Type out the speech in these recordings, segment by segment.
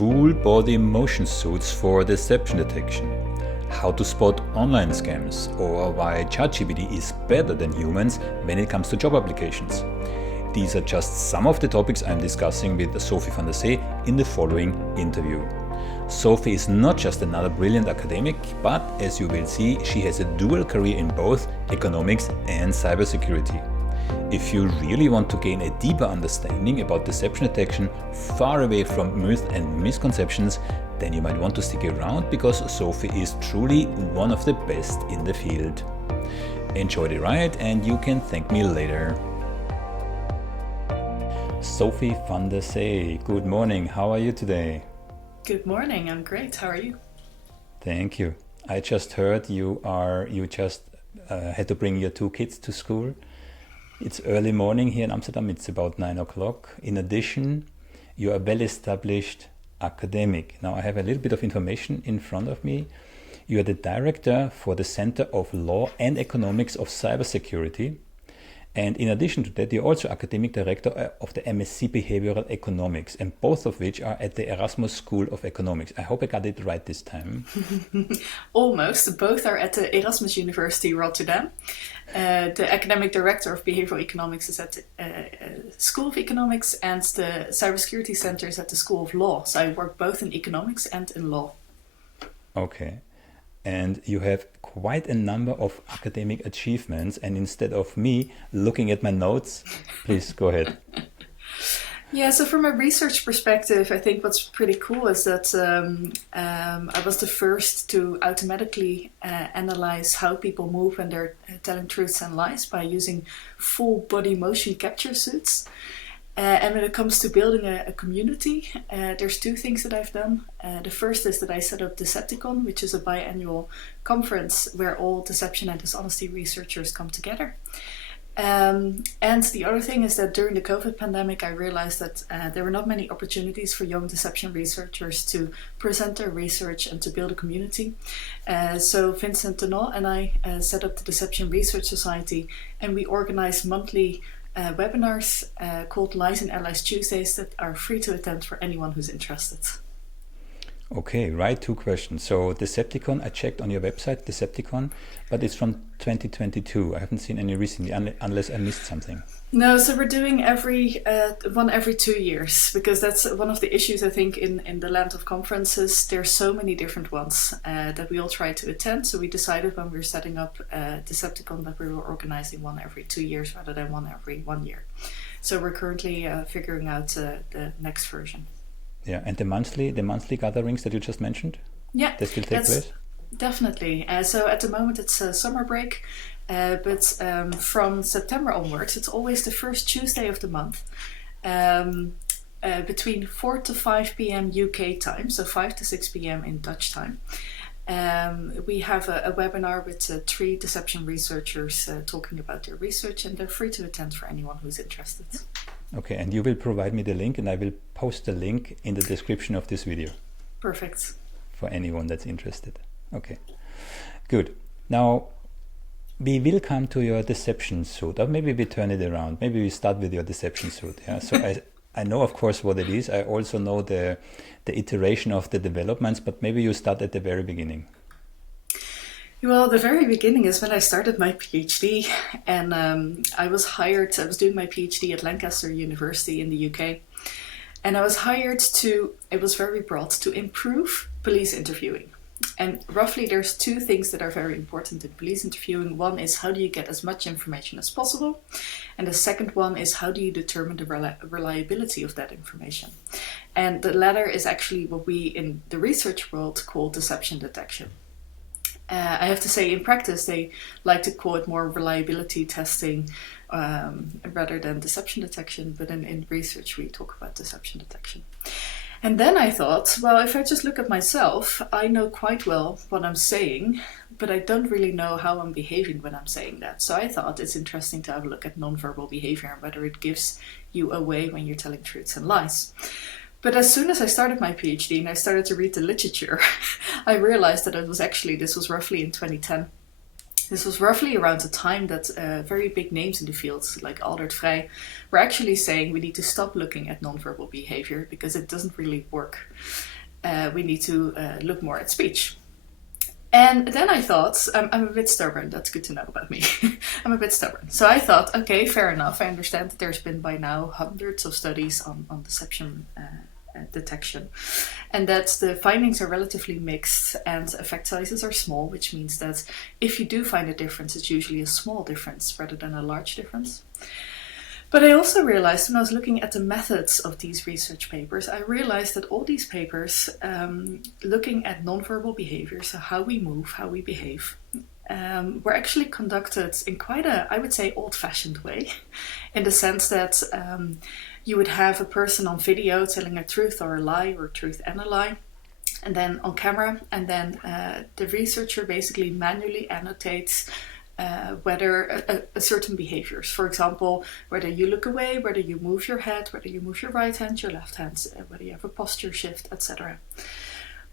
full body motion suits for deception detection, how to spot online scams, or why Chat GPT is better than humans when it comes to job applications. These are just some of the topics I'm discussing with Sophie van Der Zee in the following interview. Sophie is not just another brilliant academic, but as you will see, she has a dual career in both economics and cybersecurity. If you really want to gain a deeper understanding about deception detection, far away from myth and misconceptions, then you might want to stick around because Sophie is truly one of the best in the field. Enjoy the ride and you can thank me later. Sophie van Der Zee, good morning. How are you today? Good morning. I'm great. How are you? Thank you. I just heard you just had to bring your 2 kids to school. It's early morning here in Amsterdam. It's about 9 o'clock. In addition, you are a well-established academic. Now I have a little bit of information in front of me. You are the director for the Center of Law and Economics of Cybersecurity. And in addition to that, you're also academic director of the MSc Behavioral Economics, and both of which are at the Erasmus School of Economics. I hope I got it right this time. Almost. Both are at the Erasmus University Rotterdam. The academic director of Behavioral Economics is at the School of Economics, and the Cybersecurity Center is at the School of Law. So I work both in economics and in law. Okay. And you have quite a number of academic achievements. And instead of me looking at my notes, please go ahead. Yeah, so from a research perspective, I think what's pretty cool is that I was the first to automatically analyze how people move when they're telling truths and lies by using full body motion capture suits. And when it comes to building a community, there's 2 things that I've done. The first is that I set up Decepticon, which is a biannual conference where all deception and dishonesty researchers come together. And the other thing is that during the COVID pandemic, I realized that there were not many opportunities for young deception researchers to present their research and to build a community. So Vincent Denot and I set up the Deception Research Society, and we organize monthly webinars called Lies and Allies Tuesdays that are free to attend for anyone who's interested. Okay, right, 2 questions. So Decepticon, I checked on your website, Decepticon, but it's from 2022. I haven't seen any recently, unless I missed something. No, so we're doing one every 2 years, because that's one of the issues, I think, in the land of conferences. There's so many different ones that we all try to attend. So we decided when we were setting up Decepticon that we were organizing one every 2 years rather than one every 1 year. So we're currently figuring out the next version. Yeah, and the monthly gatherings that you just mentioned? Yeah, they still take place? Definitely. So at the moment it's summer break, but from September onwards, it's always the first Tuesday of the month, between 4 to 5 p.m. UK time, so 5 to 6 p.m. in Dutch time. We have a webinar with 3 deception researchers talking about their research, and they're free to attend for anyone who's interested. Okay, and you will provide me the link, and I will post the link in the description of this video. Perfect. For anyone that's interested. Okay, good. Now, we will come to your deception suit, or maybe we turn it around. Maybe we start with your deception suit. Yeah. So I know, of course, what it is. I also know the iteration of the developments, but maybe you start at the very beginning. Well, the very beginning is when I started my PhD, and I was doing my PhD at Lancaster University in the UK, and I was hired it was very broad, to improve police interviewing. And roughly there's 2 things that are very important in police interviewing. One is, how do you get as much information as possible? And the second one is, how do you determine the reliability of that information? And the latter is actually what we in the research world call deception detection. I have to say, in practice, they like to call it more reliability testing rather than deception detection. But in research, we talk about deception detection. And then I thought, well, if I just look at myself, I know quite well what I'm saying, but I don't really know how I'm behaving when I'm saying that. So I thought it's interesting to have a look at nonverbal behavior and whether it gives you away when you're telling truths and lies. But as soon as I started my PhD and I started to read the literature, I realized that this was roughly in 2010. This was roughly around the time that very big names in the field, like Aldert Vrij, were actually saying we need to stop looking at nonverbal behavior because it doesn't really work. We need to look more at speech. And then I thought, I'm a bit stubborn, that's good to know about me. I'm a bit stubborn. So I thought, okay, fair enough. I understand that there's been by now hundreds of studies on deception detection, and that the findings are relatively mixed and effect sizes are small, which means that if you do find a difference, it's usually a small difference rather than a large difference. But I also realized when I was looking at the methods of these research papers, I realized that all these papers looking at nonverbal behavior, so how we move, how we behave, were actually conducted in quite a, I would say, old-fashioned way, in the sense that you would have a person on video telling a truth or a lie, or truth and a lie, and then on camera, and then the researcher basically manually annotates whether a certain behaviors, for example, whether you look away, whether you move your head, whether you move your right hand, your left hand, whether you have a posture shift, etc.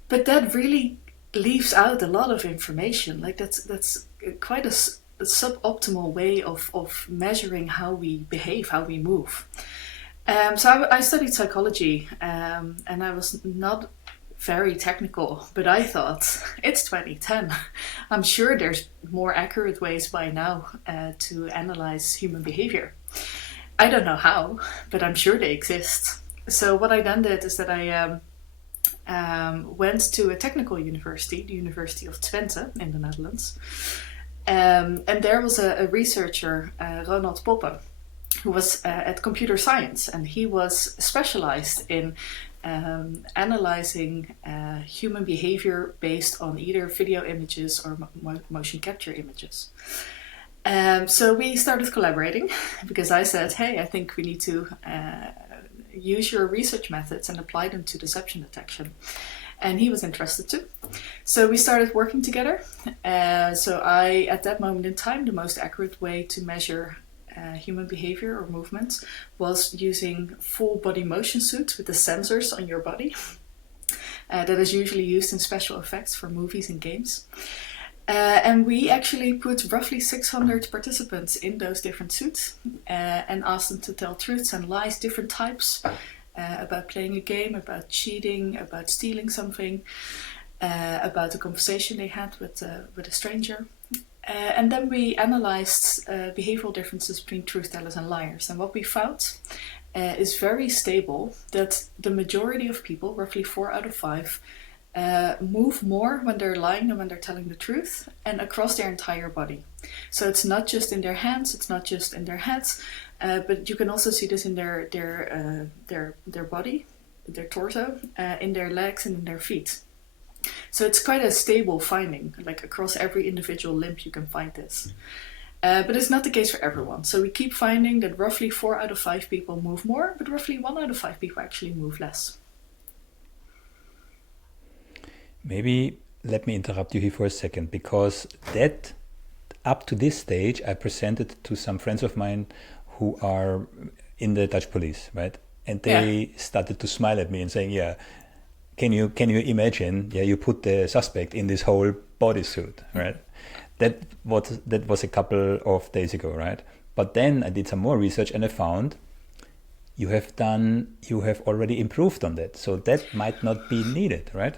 But that really leaves out a lot of information. Like that's quite a suboptimal way of measuring how we behave, how we move. So I studied psychology, and I was not very technical, but I thought, it's 2010. I'm sure there's more accurate ways by now to analyze human behavior. I don't know how, but I'm sure they exist. So what I then did is that I went to a technical university, the University of Twente in the Netherlands. And there was a researcher, Ronald Poppe, who was at computer science, and he was specialized in analyzing human behavior based on either video images or motion capture images. So we started collaborating because I said, hey, I think we need to use your research methods and apply them to deception detection. And he was interested too. So we started working together. So at that moment in time, the most accurate way to measure human behavior or movements was using full body motion suits with the sensors on your body. That is usually used in special effects for movies and games. And we actually put roughly 600 participants in those different suits and asked them to tell truths and lies, different types, about playing a game, about cheating, about stealing something, about a conversation they had with a stranger. And then we analyzed behavioral differences between truth tellers and liars. And what we found is very stable that the majority of people, roughly 4 out of 5, move more when they're lying than when they're telling the truth, and across their entire body. So it's not just in their hands, it's not just in their heads, but you can also see this in their body, their torso, in their legs and in their feet. So it's quite a stable finding, like across every individual limb you can find this. But it's not the case for everyone. So we keep finding that roughly 4 out of 5 people move more, but roughly 1 out of 5 people actually move less. Maybe let me interrupt you here for a second, because that, up to this stage, I presented to some friends of mine who are in the Dutch police, right? And they started to smile at me and saying, yeah, can you imagine, you put the suspect in this whole bodysuit, right? That was a couple of days ago, right? But then I did some more research and I found you have already improved on that. So that might not be needed, right?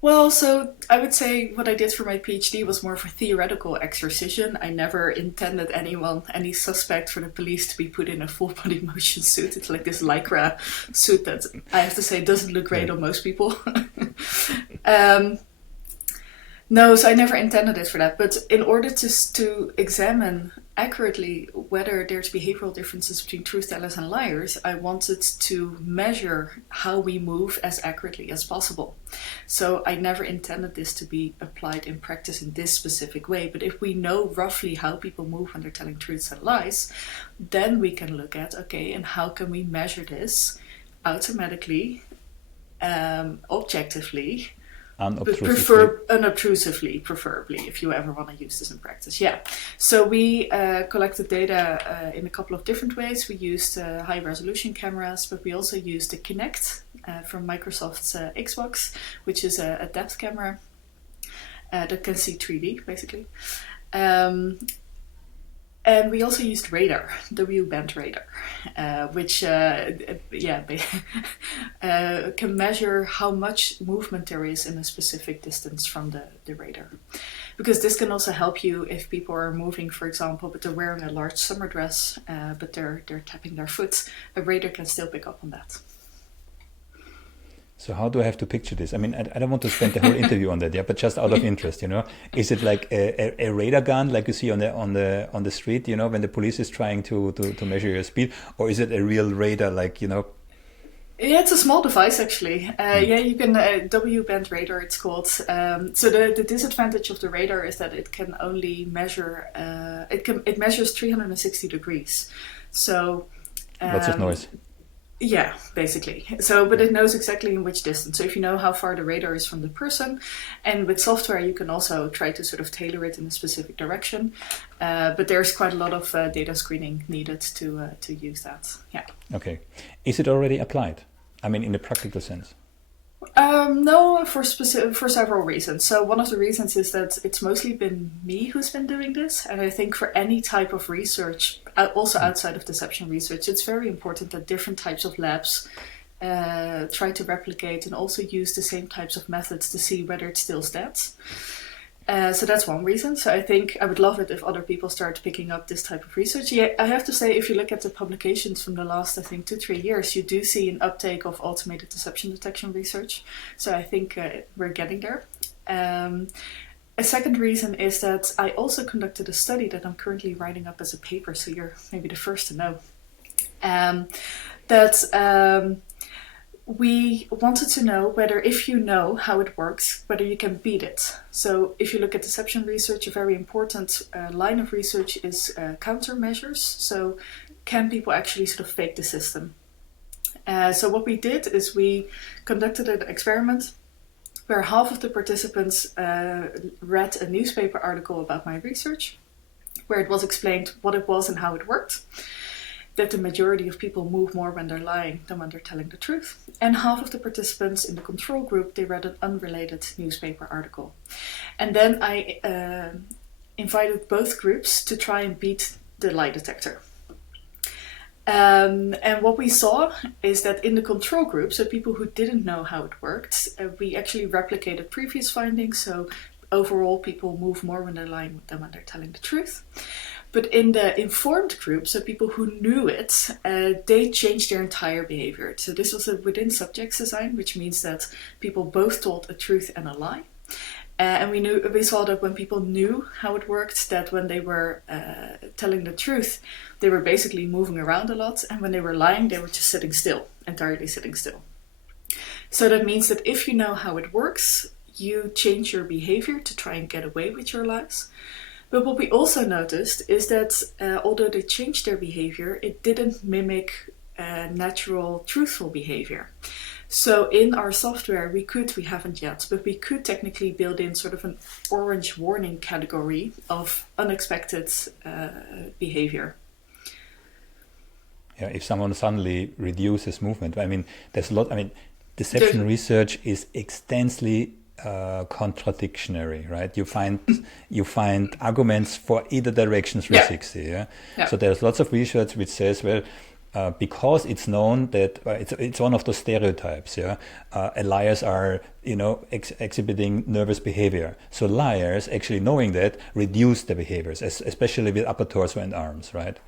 Well, so I would say what I did for my PhD was more for theoretical exercision. I never intended any suspect for the police to be put in a full body motion suit. It's like this Lycra suit that I have to say doesn't look great on most people. No, so I never intended it for that. But in order to examine accurately whether there's behavioral differences between truth tellers and liars, I wanted to measure how we move as accurately as possible. So I never intended this to be applied in practice in this specific way. But if we know roughly how people move when they're telling truths and lies, then we can look at, okay, and how can we measure this automatically, objectively, unobtrusively, preferably, if you ever want to use this in practice. Yeah. So we collected data in a couple of different ways. We used high resolution cameras, but we also used the Kinect from Microsoft's Xbox, which is a depth camera that can see 3D, basically. Um, and we also used radar, W-band radar, which can measure how much movement there is in a specific distance from the radar. Because this can also help you if people are moving, for example, but they're wearing a large summer dress, but they're tapping their foot. A radar can still pick up on that. So how do I have to picture this? I mean, I don't want to spend the whole interview on that, yeah, but just out of interest, is it like a radar gun, like you see on the street, when the police is trying to measure your speed, or is it a real radar, like Yeah, it's a small device actually. Yeah, you can W-band radar. It's called. So the disadvantage of the radar is that it can only measure. It measures 360 degrees. So lots of noise. Yeah, basically. So, but it knows exactly in which distance. So if you know how far the radar is from the person, and with software you can also try to sort of tailor it in a specific direction. But there's quite a lot of data screening needed to use that. Yeah. Okay. Is it already applied? I mean, in a practical sense. No, for several reasons. So one of the reasons is that it's mostly been me who's been doing this, and I think for any type of research, also outside of deception research, it's very important that different types of labs try to replicate and also use the same types of methods to see whether it still stands. So that's one reason. So I think I would love it if other people start picking up this type of research. Yeah, I have to say, if you look at the publications from the last, I think, 2-3 years, you do see an uptake of automated deception detection research. So I think we're getting there. A second reason is that I also conducted a study that I'm currently writing up as a paper, so you're maybe the first to know. We wanted to know whether, if you know how it works, whether you can beat it. So if you look at deception research, a very important line of research is countermeasures. So can people actually sort of fake the system? So what we did is we conducted an experiment where half of the participants read a newspaper article about my research, where it was explained what it was and how it worked. That the majority of people move more when they're lying than when they're telling the truth. And half of the participants in the control group, they read an unrelated newspaper article. And then I invited both groups to try and beat the lie detector. And what we saw is that in the control group, so people who didn't know how it worked, we actually replicated previous findings. So overall, people move more when they're lying than when they're telling the truth. But in the informed group, so people who knew it, they changed their entire behavior. So this was a within subjects design, which means that people both told a truth and a lie. And we saw that when people knew how it worked, that when they were telling the truth, they were basically moving around a lot. And when they were lying, they were just sitting still, entirely sitting still. So that means that if you know how it works, you change your behavior to try and get away with your lies. But what we also noticed is that although they changed their behavior, it didn't mimic natural, truthful behavior. So in our software, we haven't yet, but we could technically build in sort of an orange warning category of unexpected behavior. Yeah, if someone suddenly reduces movement, I mean, there's a lot, deception research is extensively contradictory, right? You find arguments for either direction 360. Yeah. So there's lots of research which says, well, because it's known that it's one of those stereotypes. Yeah, liars are exhibiting nervous behavior. So liars, actually knowing that, reduce their behaviors, especially with upper torso and arms, right?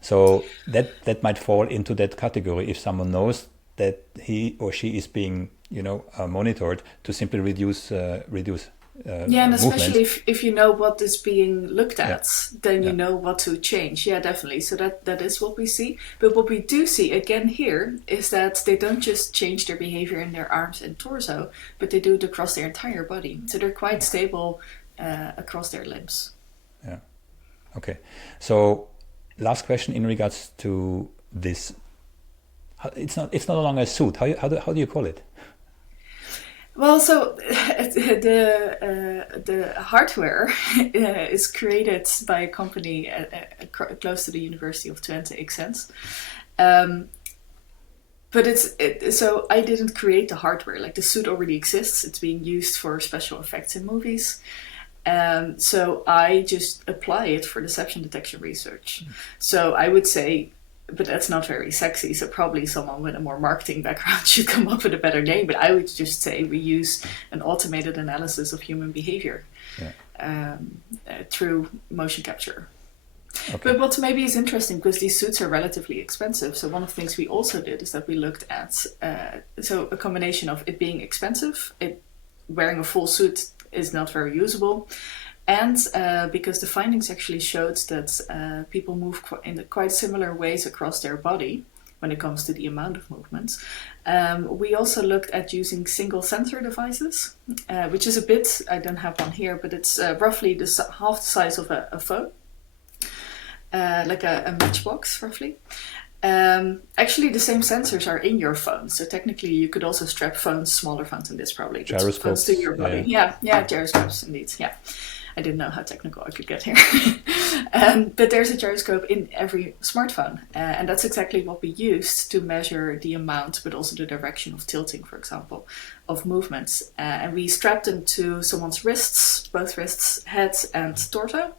So that might fall into that category if someone knows that he or she is being monitored, to simply reduce and especially if you know what is being looked at, then you know what to change. Yeah, definitely. So that is what we see. But what we do see again here is that they don't just change their behavior in their arms and torso, but they do it across their entire body. So they're quite stable across their limbs. Yeah. Okay. So last question in regards to this. It's no longer a suit. How do you call it? Well, so the hardware is created by a company close to the University of Twente, Xens. But so I didn't create the hardware. Like, the suit already exists. It's being used for special effects in movies. So I just apply it for deception detection research. So I would say, but that's not very sexy, so probably someone with a more marketing background should come up with a better name, but I would just say we use an automated analysis of human behavior through motion capture. Okay. But what maybe is interesting, because these suits are relatively expensive, so one of the things we also did is that we looked at a combination of it being expensive, wearing a full suit is not very usable, and because the findings actually showed that people move in quite similar ways across their body when it comes to the amount of movements. We also looked at using single sensor devices, which is a bit, I don't have one here, but it's roughly half the size of a phone, like a matchbox roughly. Actually, the same sensors are in your phone, so technically you could also strap smaller phones than this probably. Gyroscopes. To your body. Yeah, gyroscopes indeed. Yeah, I didn't know how technical I could get here. But there's a gyroscope in every smartphone, and that's exactly what we used to measure the amount, but also the direction of tilting, for example, of movements. And we strapped them to someone's wrists, both wrists, head and torso.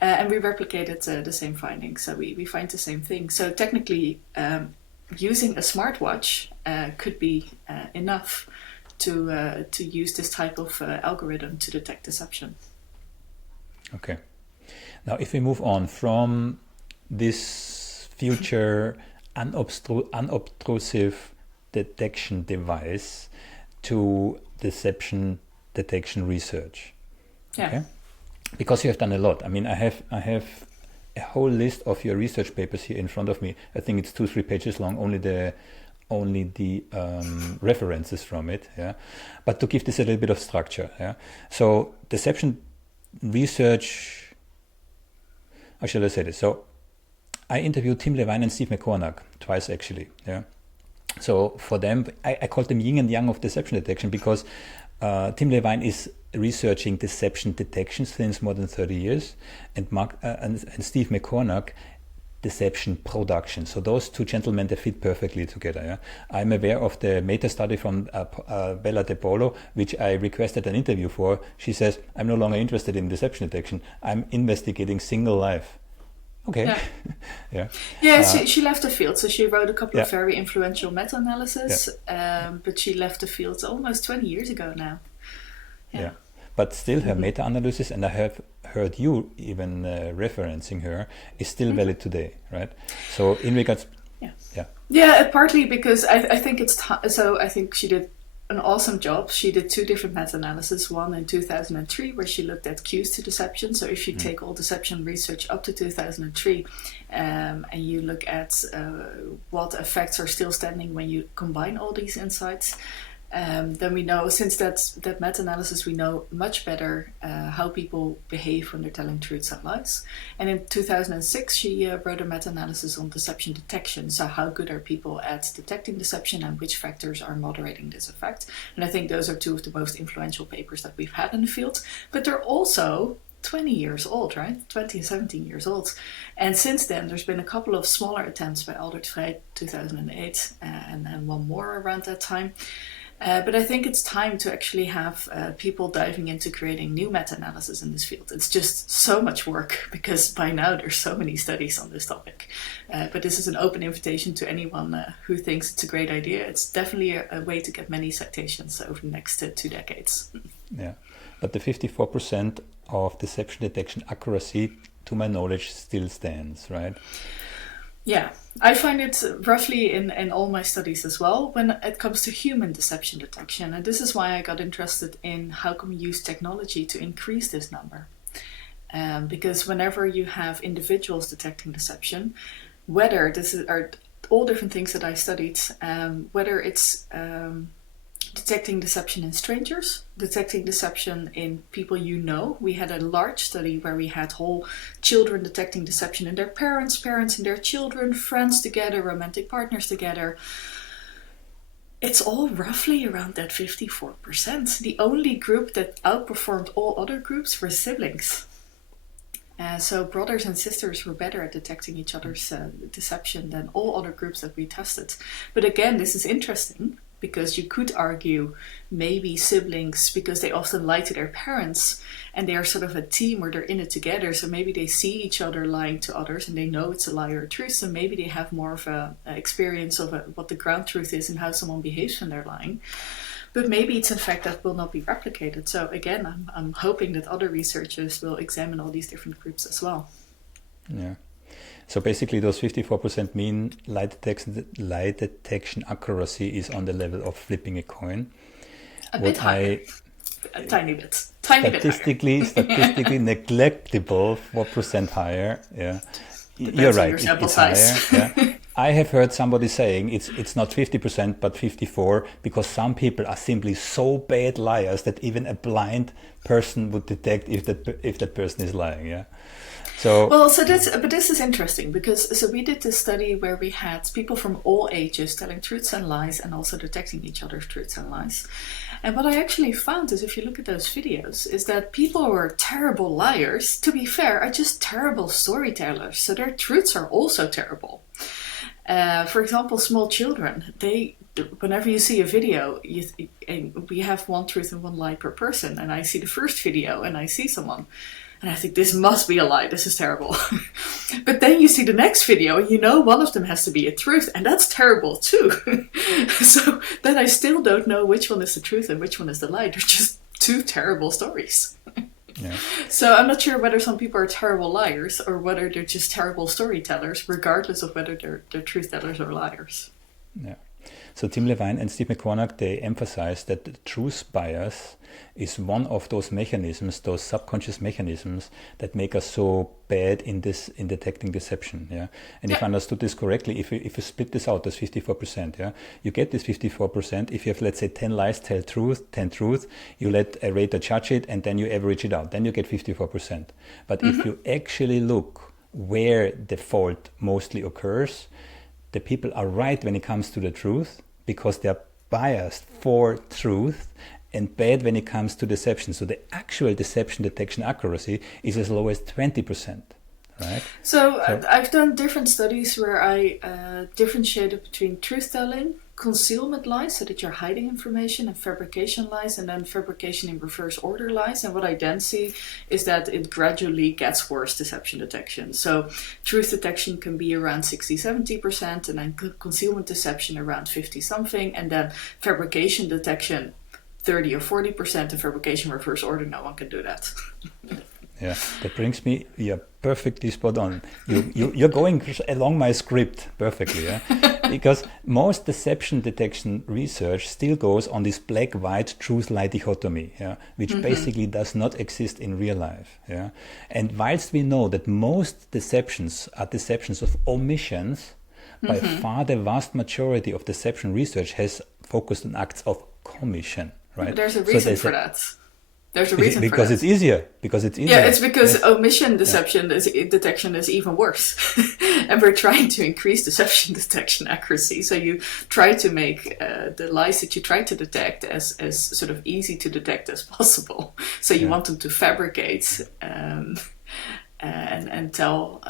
And we replicated the same findings, so we find the same thing. So technically, using a smartwatch could be enough to use this type of algorithm to detect deception. Okay. Now, if we move on from this future unobtrusive detection device to deception detection research. Yeah. Okay? Because you have done a lot. I mean, I have a whole list of your research papers here in front of me. I think it's 2-3 pages long, only the references from it. Yeah, but to give this a little bit of structure. Yeah, so deception research. How shall I say this? So I interviewed Tim Levine and Steve McCormack twice actually. Yeah, so for them, I called them yin and yang of deception detection because Tim Levine is researching deception detection since more than 30 years, and Steve McCormack deception production. So those two gentlemen, they fit perfectly together. Yeah? I'm aware of the meta study from Bella De Polo, which I requested an interview for. She says, I'm no longer interested in deception detection. I'm investigating single life. Okay. Yeah. She left the field. So she wrote a couple of very influential meta-analyses, but she left the field almost 20 years ago now. Yeah. But still her meta-analysis, and I have heard you even referencing her, is still valid today, right? So in regards... Yeah, partly because I think I think she did an awesome job. She did 2 different meta-analyses, one in 2003 where she looked at cues to deception. So if you take all deception research up to 2003 and you look at what effects are still standing when you combine all these insights, then we know, since that meta-analysis, we know much better how people behave when they're telling truths and lies. And in 2006, she wrote a meta-analysis on deception detection. So how good are people at detecting deception and which factors are moderating this effect? And I think those are 2 of the most influential papers that we've had in the field. But they're also 20 years old, right? 20 and 17 years old. And since then, there's been a couple of smaller attempts by Aldert Vrij, 2008, and then one more around that time. But I think it's time to actually have people diving into creating new meta-analysis in this field. It's just so much work because by now there's so many studies on this topic. But this is an open invitation to anyone who thinks it's a great idea. It's definitely a way to get many citations over the next 2 decades. Yeah, but the 54% of deception detection accuracy, to my knowledge, still stands, right? Yeah, I find it roughly in all my studies as well when it comes to human deception detection. And this is why I got interested in how can we use technology to increase this number. Because whenever you have individuals detecting deception, whether this are all different things that I studied, whether it's detecting deception in strangers, detecting deception in people you know. We had a large study where we had whole children detecting deception in their parents, parents in their children, friends together, romantic partners together. It's all roughly around that 54%. The only group that outperformed all other groups were siblings. So brothers and sisters were better at detecting each other's deception than all other groups that we tested. But again, this is interesting because you could argue maybe siblings, because they often lie to their parents and they are sort of a team or they're in it together, so maybe they see each other lying to others and they know it's a lie or a truth, so maybe they have more of a experience of what the ground truth is and how someone behaves when they're lying. But maybe it's in fact that will not be replicated. So again, I'm hoping that other researchers will examine all these different groups as well. Yeah. So basically those 54% mean lie detection accuracy is on the level of flipping a coin. A bit higher. A tiny bit. Tiny bit higher. Statistically neglectable 4% higher. Yeah. Depends You're on right. your sample It's size. higher. Yeah. I have heard somebody saying it's not 50% but 54 because some people are simply so bad liars that even a blind person would detect if that person is lying. Yeah. So well, but this is interesting because we did this study where we had people from all ages telling truths and lies and also detecting each other's truths and lies. And what I actually found is, if you look at those videos, is that people who are terrible liars, to be fair, are just terrible storytellers. So their truths are also terrible. For example, small children, whenever you see a video, we have one truth and one lie per person, and I see the first video and I see someone and I think this must be a lie, this is terrible. But then you see the next video and you know one of them has to be a truth, and that's terrible too. So then I still don't know which one is the truth and which one is the lie. They're just two terrible stories. yeah. So I'm not sure whether some people are terrible liars or whether they're just terrible storytellers, regardless of whether they're truth tellers or liars. Yeah. So Tim Levine and Steve McCormack, they emphasize that the truth bias is one of those mechanisms, those subconscious mechanisms that make us so bad in detecting deception. Yeah. And if I understood this correctly, if you split this out as 54%, yeah, you get this 54%. If you have, let's say, 10 lies, 10 truth, you let a rater judge it and then you average it out. Then you get 54%. But if you actually look where the fault mostly occurs, the people are right when it comes to the truth because they're biased for truth and bad when it comes to deception. So the actual deception detection accuracy is as low as 20%, right? So I've done different studies where I differentiated between truth-telling, concealment lies, so that you're hiding information, and fabrication lies, and then fabrication in reverse order lies. And what I then see is that it gradually gets worse, deception detection. So truth detection can be around 60-70%, and then concealment deception around 50-something, and then fabrication detection 30 or 40%, and fabrication reverse order, no one can do that. Yeah, that brings me, you're perfectly spot on. You're going along my script perfectly, yeah? Because most deception detection research still goes on this black-white truth-lie dichotomy, yeah? Which basically does not exist in real life. Yeah? And whilst we know that most deceptions are deceptions of omissions, by far the vast majority of deception research has focused on acts of commission. Right? But there's a reason for that. There's a reason because for that. it's easier. Because it's easier. Yeah, it's because omission deception detection is even worse. And we're trying to increase deception detection accuracy. So you try to make the lies that you try to detect as sort of easy to detect as possible. So you want them to fabricate and tell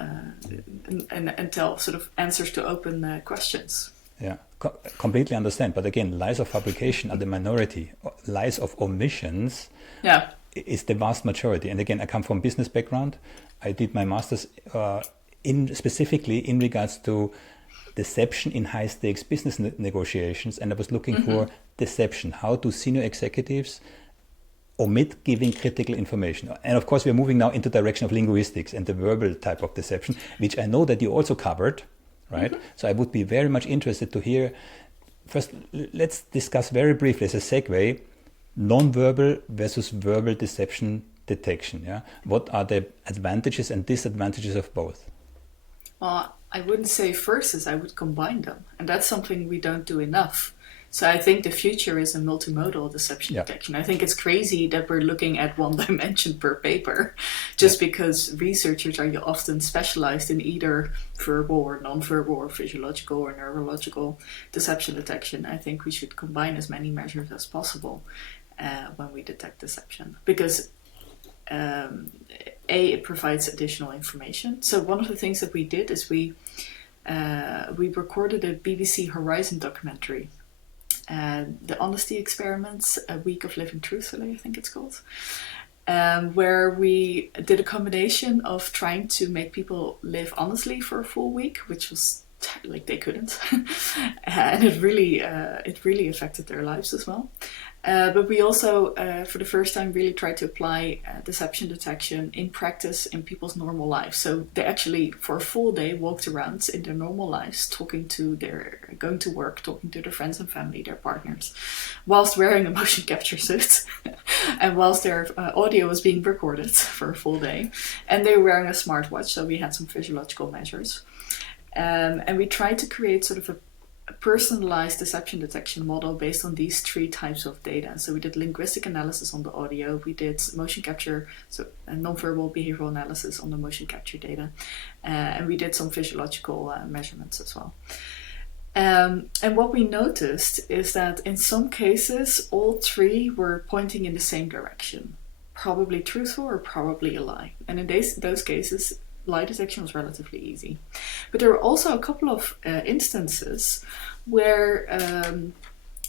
sort of answers to open questions. Yeah, completely understand. But again, lies of fabrication are the minority. Lies of omissions is the vast majority. And again, I come from business background. I did my master's specifically in regards to deception in high stakes business negotiations. And I was looking for deception. How do senior executives omit giving critical information? And of course, we're moving now into the direction of linguistics and the verbal type of deception, which I know that you also covered. Right? So I would be very much interested to hear. First, let's discuss very briefly as a segue, non-verbal versus verbal deception detection. Yeah, what are the advantages and disadvantages of both? Well, I wouldn't say versus, I would combine them, and that's something we don't do enough. So I think the future is a multimodal deception detection. I think it's crazy that we're looking at one dimension per paper, just because researchers are often specialized in either verbal or non-verbal or physiological or neurological deception detection. I think we should combine as many measures as possible when we detect deception, because it provides additional information. So one of the things that we did is we recorded a BBC Horizon documentary the honesty experiments, a week of living truthfully, I think it's called, where we did a combination of trying to make people live honestly for a full week, which was like they couldn't, and it really affected their lives as well. But we also, for the first time, really tried to apply deception detection in practice in people's normal lives. So they actually, for a full day, walked around in their normal lives, going to work, talking to their friends and family, their partners, whilst wearing a motion capture suit, and whilst their audio was being recorded for a full day, and they were wearing a smartwatch. So we had some physiological measures, and we tried to create sort of a personalized deception detection model based on these 3 types of data. So we did linguistic analysis on the audio, we did motion capture, so non-verbal behavioral analysis on the motion capture data, and we did some physiological measurements as well. And what we noticed is that in some cases, all 3 were pointing in the same direction, probably truthful or probably a lie. And in those cases, lie detection was relatively easy. But there were also a couple of instances where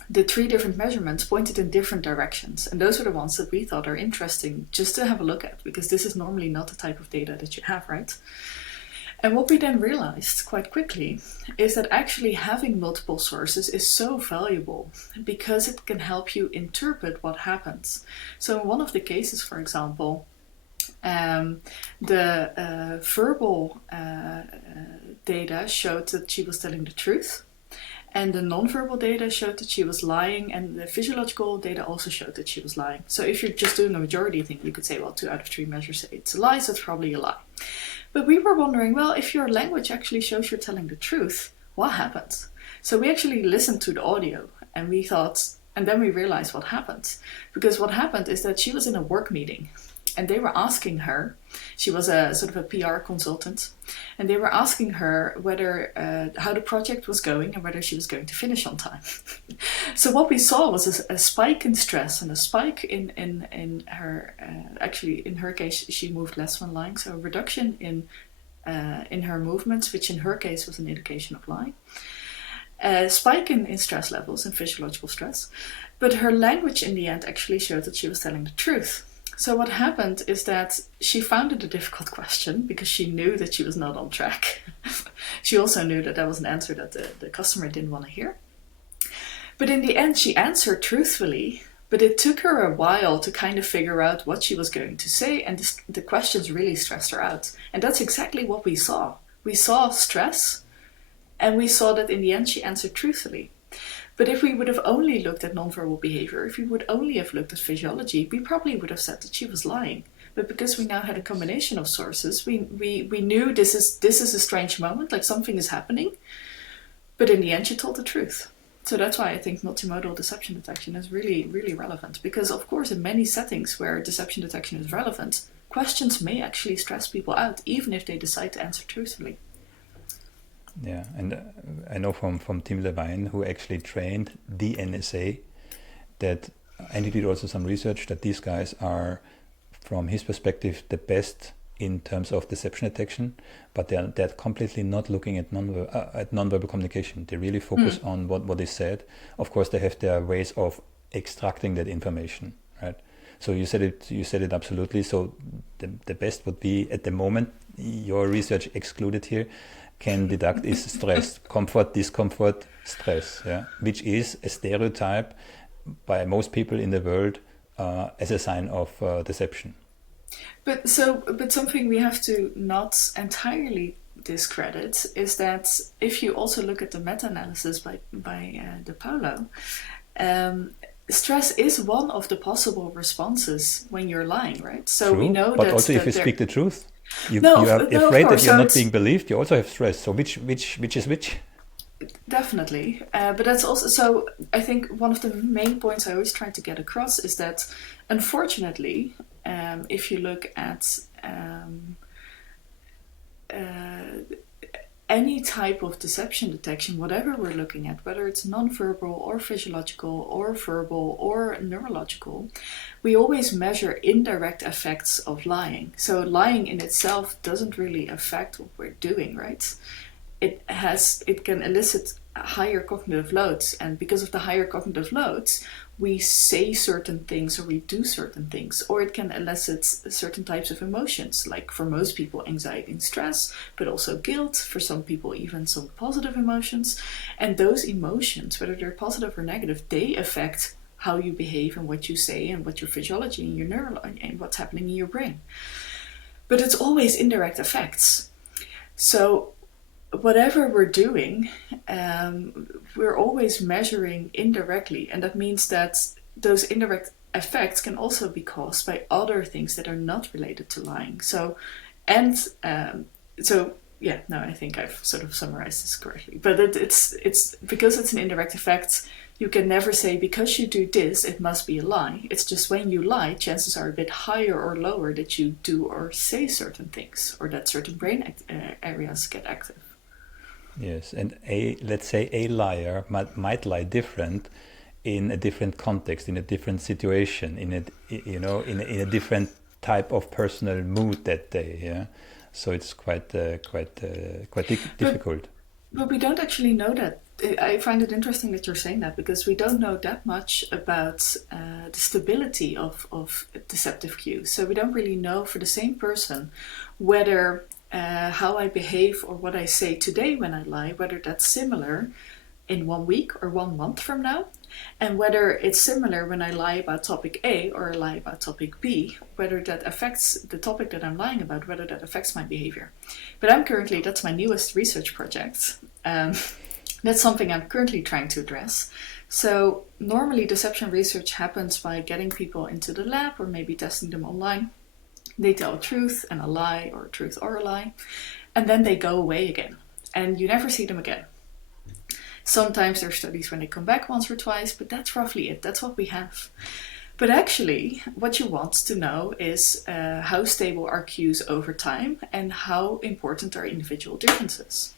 the 3 different measurements pointed in different directions. And those are the ones that we thought are interesting just to have a look at, because this is normally not the type of data that you have, right? And what we then realized quite quickly is that actually having multiple sources is so valuable because it can help you interpret what happens. So in one of the cases, for example, the verbal data showed that she was telling the truth, and the non-verbal data showed that she was lying, and the physiological data also showed that she was lying. So if you're just doing a majority thing, you could say, well, 2 out of 3 measures say it's a lie, so it's probably a lie. But we were wondering, well, if your language actually shows you're telling the truth, what happens? So we actually listened to the audio, and we thought, and then we realized what happened. Because what happened is that she was in a work meeting, and they were asking her, she was a sort of a PR consultant, and they were asking her whether how the project was going and whether she was going to finish on time. So what we saw was a spike in stress and a spike in her, actually in her case she moved less when lying, so a reduction in her movements, which in her case was an indication of lying. A spike in stress levels and physiological stress, but her language in the end actually showed that she was telling the truth. So what happened is that she found it a difficult question because she knew that she was not on track. She also knew that was an answer that the customer didn't want to hear. But in the end, she answered truthfully, but it took her a while to kind of figure out what she was going to say, and the questions really stressed her out. And that's exactly what we saw. We saw stress, and we saw that in the end she answered truthfully. But if we would have only looked at nonverbal behavior, if we would only have looked at physiology, we probably would have said that she was lying. But because we now had a combination of sources, we knew this is a strange moment, like something is happening. But in the end, she told the truth. So that's why I think multimodal deception detection is really, really relevant. Because of course, in many settings where deception detection is relevant, questions may actually stress people out, even if they decide to answer truthfully. Yeah, and I know from Tim Levine, who actually trained the NSA, and he did also some research that these guys are, from his perspective, the best in terms of deception detection, but they're completely not looking at nonverbal communication. They really focus on what is said. Of course, they have their ways of extracting that information, right? So you said it absolutely. So the best would be, at the moment, your research excluded here, can deduct is stress, comfort, discomfort, stress, yeah, which is a stereotype by most people in the world as a sign of deception. But something we have to not entirely discredit is that if you also look at the meta-analysis by De Paulo, stress is one of the possible responses when you're lying, right? So True, we know but that. also if you speak the truth. You are no, afraid that you're so not being believed. You also have stress. So which is which? Definitely, but that's also, so I think one of the main points I always try to get across is that, unfortunately, if you look at any type of deception detection, whatever we're looking at, whether it's non-verbal or physiological or verbal or neurological, we always measure indirect effects of lying. So lying in itself doesn't really affect what we're doing, right? It can elicit higher cognitive loads, and because of the higher cognitive loads, we say certain things or we do certain things, or it can elicit certain types of emotions, like for most people anxiety and stress, but also guilt, for some people even some positive emotions. And those emotions, whether they're positive or negative, they affect how you behave and what you say and what your physiology and your neural and what's happening in your brain. But it's always indirect effects. So whatever we're doing, we're always measuring indirectly, and that means that those indirect effects can also be caused by other things that are not related to lying. I think I've sort of summarized this correctly. But it's because it's an indirect effect. You can never say because you do this, it must be a lie. It's just when you lie, chances are a bit higher or lower that you do or say certain things, or that certain brain areas get active. Yes, and let's say a liar might lie different in a different context, in a different situation, in a different type of personal mood that day. Yeah, so it's quite difficult. But we don't actually know that. I find it interesting that you're saying that, because we don't know that much about the stability of deceptive cues. So we don't really know for the same person whether how I behave or what I say today when I lie, whether that's similar in 1 week or 1 month from now, and whether it's similar when I lie about topic A or I lie about topic B, whether that affects the topic that I'm lying about, whether that affects my behavior. But that's my newest research project. That's something I'm currently trying to address. So normally deception research happens by getting people into the lab or maybe testing them online. They tell a truth and a lie, or a truth or a lie, and then they go away again, and you never see them again. Sometimes there are studies when they come back once or twice, but that's roughly it. That's what we have. But actually, what you want to know is how stable are cues over time and how important are individual differences.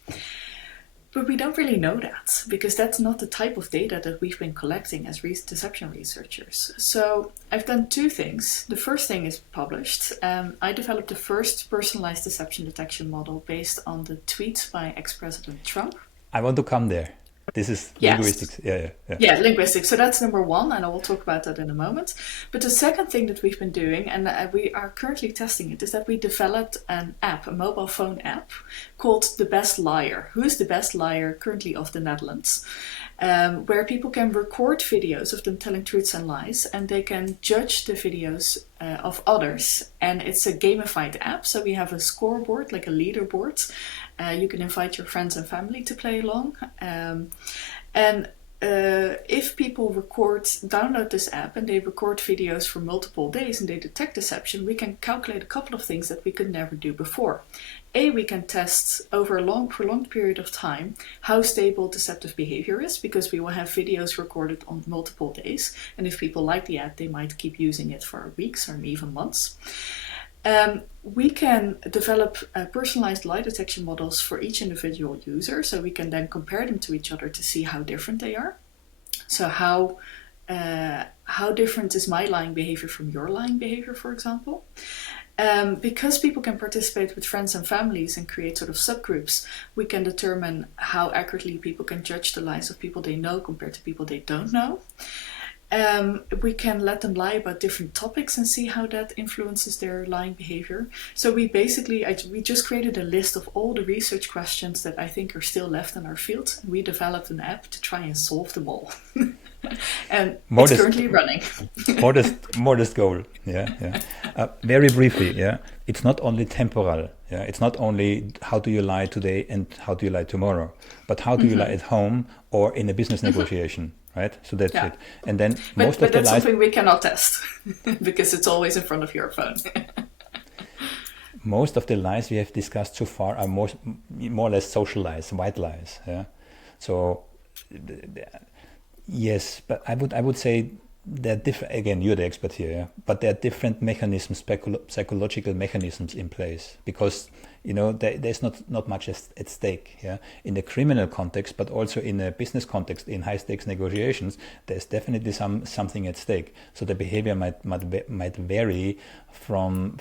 But we don't really know that, because that's not the type of data that we've been collecting as deception researchers. So I've done 2 things. The first thing is published. I developed the first personalized deception detection model based on the tweets by ex-President Trump. I want to come there. This is linguistics. Yeah, linguistics. So that's number 1, and I will talk about that in a moment. But the second thing that we've been doing, and we are currently testing it, is that we developed an app, a mobile phone app, called The Best Liar. Who is the best liar currently of the Netherlands? Where people can record videos of them telling truths and lies, and they can judge the videos of others. And it's a gamified app, so we have a scoreboard, like a leaderboard. You can invite your friends and family to play along. If people download this app and they record videos for multiple days and they detect deception, we can calculate a couple of things that we could never do before. We can test over a prolonged period of time how stable deceptive behavior is, because we will have videos recorded on multiple days. And if people like the app, they might keep using it for weeks or even months. We can develop personalized lie detection models for each individual user, so we can then compare them to each other to see how different they are. So how different is my lying behavior from your lying behavior, for example? Because people can participate with friends and families and create sort of subgroups, we can determine how accurately people can judge the lies of people they know compared to people they don't know. We can let them lie about different topics and see how that influences their lying behavior. So we just created a list of all the research questions that I think are still left in our field. We developed an app to try and solve them all. And it's currently running. modest goal. Yeah. Very briefly, it's not only temporal. It's not only how do you lie today and how do you lie tomorrow, but how do you lie at home or in a business negotiation. Right, so that's it. And then but that's something we cannot test because it's always in front of your phone. Most of the lies we have discussed so far are more or less social lies, white lies. Yeah. So yes, but I would say they're different. Again, you're the expert here, but there are different mechanisms, psychological mechanisms in place, because there's not much at stake. Yeah, in the criminal context, but also in a business context, in high stakes negotiations, there's definitely something at stake. So the behavior might vary from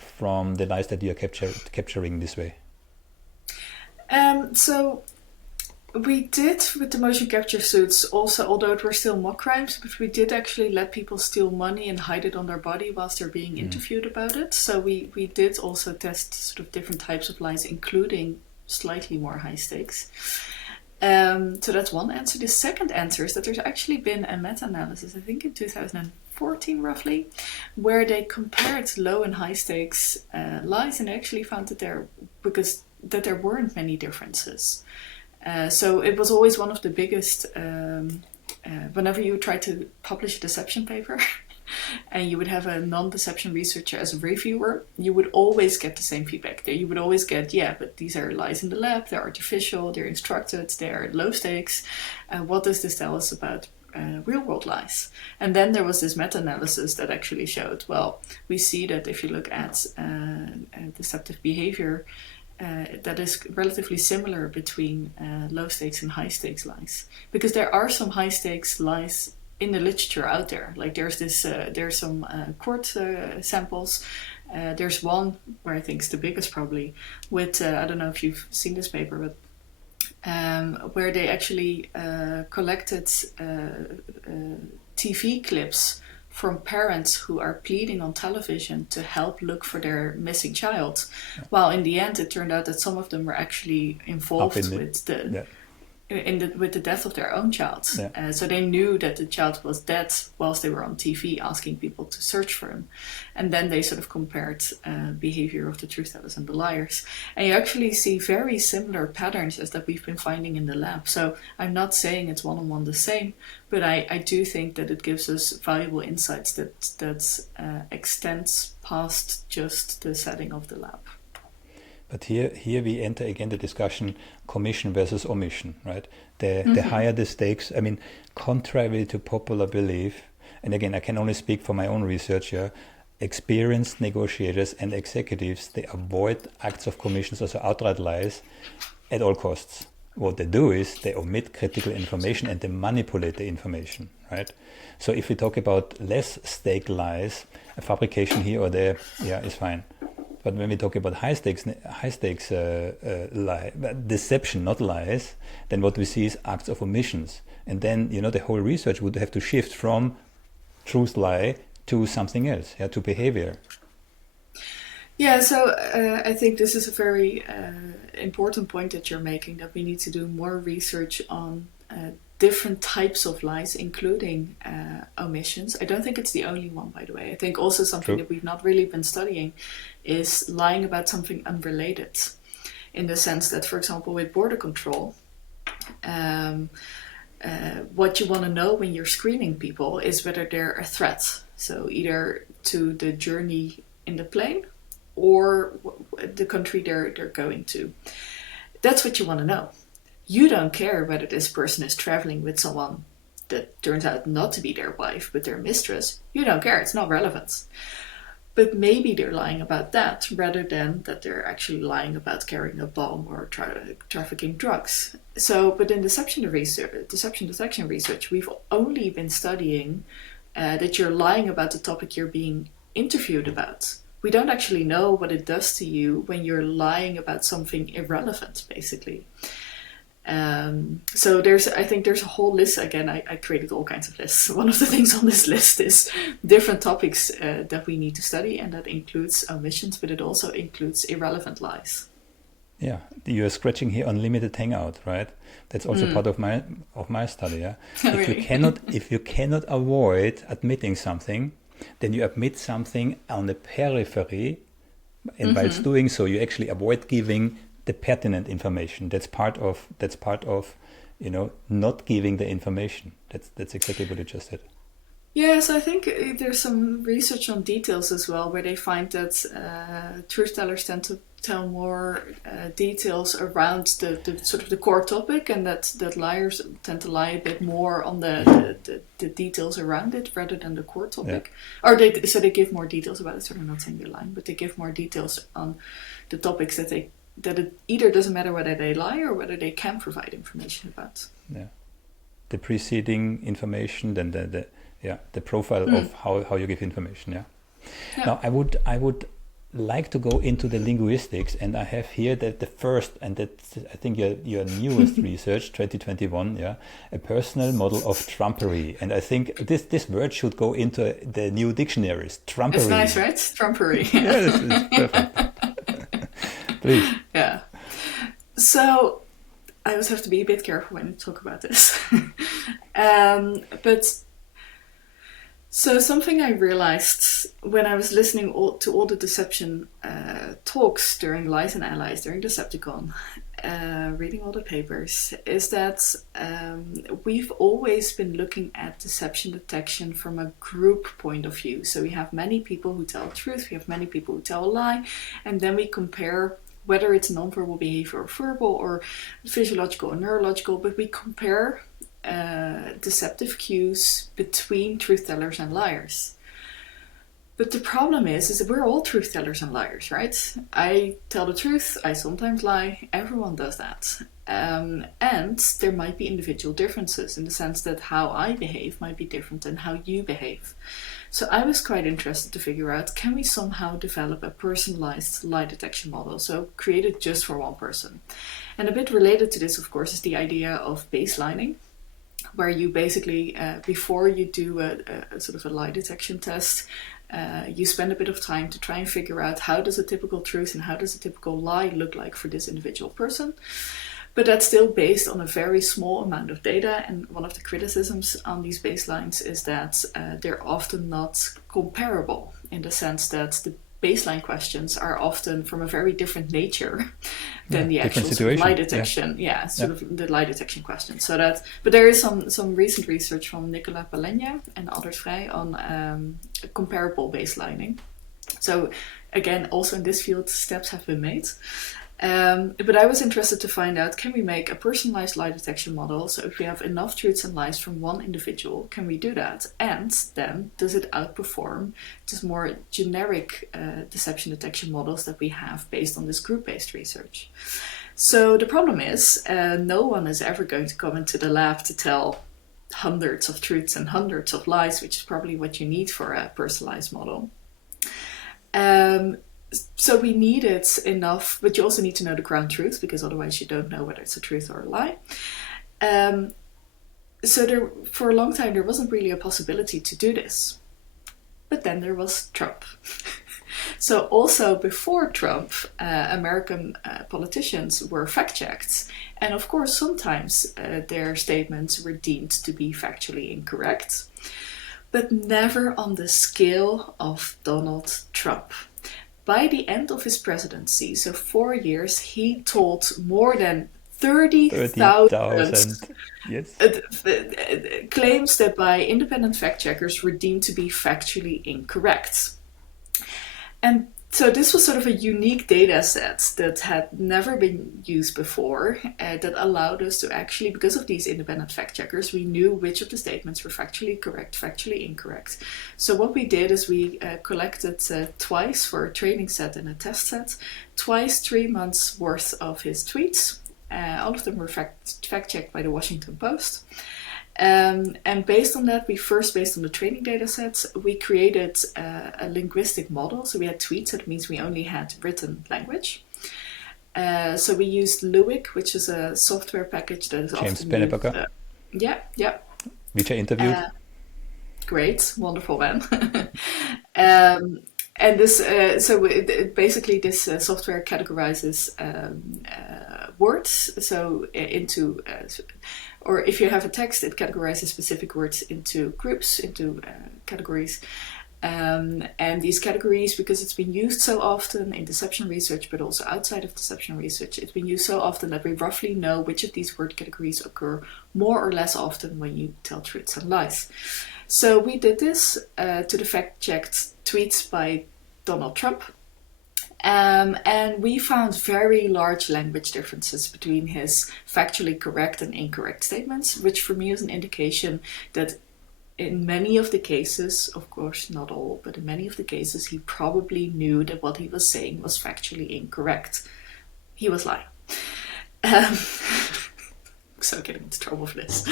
the lies that you're capturing this way. So We did with the motion capture suits also, although it were still mock crimes, but we did actually let people steal money and hide it on their body whilst they're being interviewed about it. So we did also test sort of different types of lies, including slightly more high stakes. So that's one answer. The second answer is that there's actually been a meta-analysis, I think in 2014 roughly, where they compared low and high stakes lies, and actually found that there weren't many differences. So it was always one of the biggest, whenever you try to publish a deception paper and you would have a non-deception researcher as a reviewer, you would always get the same feedback. You would always get, yeah, but these are lies in the lab, they're artificial, they're instructed, they're low stakes. What does this tell us about real world lies? And then there was this meta-analysis that actually showed, well, we see that if you look at deceptive behavior, that is relatively similar between low stakes and high stakes lies, because there are some high stakes lies in the literature out there. Like there's some court samples. There's one where I think it's the biggest probably, with I don't know if you've seen this paper, but where they actually collected TV clips from parents who are pleading on television to help look for their missing child. While in the end, it turned out that some of them were actually involved with the death of their own child. Yeah. So they knew that the child was dead whilst they were on TV asking people to search for him. And then they sort of compared behavior of the truth tellers and the liars. And you actually see very similar patterns as that we've been finding in the lab. So I'm not saying it's one-on-one the same, but I do think that it gives us valuable insights that extends past just the setting of the lab. But here we enter again the discussion commission versus omission, right? The higher the stakes, I mean, contrary to popular belief, and again, I can only speak for my own research here, experienced negotiators and executives, they avoid acts of commissions, also outright lies, at all costs. What they do is they omit critical information and they manipulate the information, right? So if we talk about less stake lies, a fabrication here or there, yeah, is fine. But when we talk about high stakes deception, not lies, then what we see is acts of omissions. And then, the whole research would have to shift from truth lie to something else, to behavior. Yeah, so I think this is a very important point that you're making, that we need to do more research on different types of lies, including omissions. I don't think it's the only one, by the way. I think also something that we've not really been studying is lying about something unrelated, in the sense that, for example, with border control, what you want to know when you're screening people is whether they're a threat. So either to the journey in the plane or the country they're going to. That's what you want to know. You don't care whether this person is traveling with someone that turns out not to be their wife, but their mistress. You don't care. It's not relevant. But maybe they're lying about that rather than that they're actually lying about carrying a bomb or trafficking drugs. So, but in deception detection research, we've only been studying that you're lying about the topic you're being interviewed about. We don't actually know what it does to you when you're lying about something irrelevant, basically. So I think there's a whole list. Again, I created all kinds of lists. One of the things on this list is different topics that we need to study, and that includes omissions, but it also includes irrelevant lies. Yeah, you're scratching here unlimited hangout, right? That's also part of my study. Yeah, if you cannot avoid admitting something, then you admit something on the periphery, and whilst doing so, you actually avoid giving the pertinent information. That's part of not giving the information. That's exactly what you just said. Yeah, so I think there's some research on details as well, where they find that truth tellers tend to tell more details around the sort of the core topic, and that liars tend to lie a bit more on the details around it rather than the core topic. Yeah. Or they give more details about it. So I'm not saying they're lying, but they give more details on the topics that it either doesn't matter whether they lie or whether they can provide information about. Yeah, the preceding information, then the profile of how you give information. Yeah. Now I would like to go into the linguistics, and I have here that the first, and that's I think your newest research, 2021, yeah, a personal model of trumpery, and I think this word should go into the new dictionaries. Trumpery. It's nice, right? Trumpery. Yes, it's perfect. Please. Yeah. So I always have to be a bit careful when I talk about this. But so something I realized when I was listening to all the deception talks during Lies and Allies, during Decepticon, reading all the papers, is that we've always been looking at deception detection from a group point of view. So we have many people who tell the truth, we have many people who tell a lie, and then we compare whether it's nonverbal behavior or verbal or physiological or neurological, but we compare deceptive cues between truth tellers and liars. But the problem is that we're all truth tellers and liars, right? I tell the truth, I sometimes lie, everyone does that. And there might be individual differences in the sense that how I behave might be different than how you behave. So I was quite interested to figure out, can we somehow develop a personalized lie detection model? So create it just for one person. And a bit related to this, of course, is the idea of baselining, where you basically, before you do a sort of a lie detection test, you spend a bit of time to try and figure out how does a typical truth and how does a typical lie look like for this individual person. But that's still based on a very small amount of data, and one of the criticisms on these baselines is that they're often not comparable, in the sense that the baseline questions are often from a very different nature than the actual sort of lie detection. Of the lie detection question. So that, but there is some recent research from Nicolas Palenya and others Vrij on comparable baselining. So again, also in this field, steps have been made. But I was interested to find out, can we make a personalized lie detection model? So if we have enough truths and lies from one individual, can we do that? And then does it outperform just more generic deception detection models that we have based on this group-based research? So the problem is, no one is ever going to come into the lab to tell hundreds of truths and hundreds of lies, which is probably what you need for a personalized model. So we needed enough, but you also need to know the ground truth, because otherwise you don't know whether it's a truth or a lie. So there, for a long time, there wasn't really a possibility to do this. But then there was Trump. So also before Trump, American politicians were fact-checked. And of course, sometimes their statements were deemed to be factually incorrect, but never on the scale of Donald Trump. By the end of his presidency, so 4 years, he told more than 30,000 yes. Claims that by independent fact checkers were deemed to be factually incorrect. And so this was sort of a unique data set that had never been used before, that allowed us to actually, because of these independent fact checkers, we knew which of the statements were factually correct, factually incorrect. So what we did is we collected twice, for a training set and a test set, twice 3 months worth of his tweets. All of them were fact-checked by the Washington Post. And based on that, based on the training data sets, we created a linguistic model. So we had tweets, that means we only had written language. So we used Luwick, which is a software package that is James often Pennebaker. Yeah. Which I interviewed. Great, wonderful man. And this, basically this software categorizes words, so into, or if you have a text, it categorizes specific words into groups, into categories. And these categories, because it's been used so often in deception research, but also outside of deception research, it's been used so often that we roughly know which of these word categories occur more or less often when you tell truths and lies. So we did this to the fact-checked tweets by Donald Trump. And we found very large language differences between his factually correct and incorrect statements, which for me is an indication that in many of the cases, of course not all, but in many of the cases, he probably knew that what he was saying was factually incorrect. He was lying. So getting into trouble for this.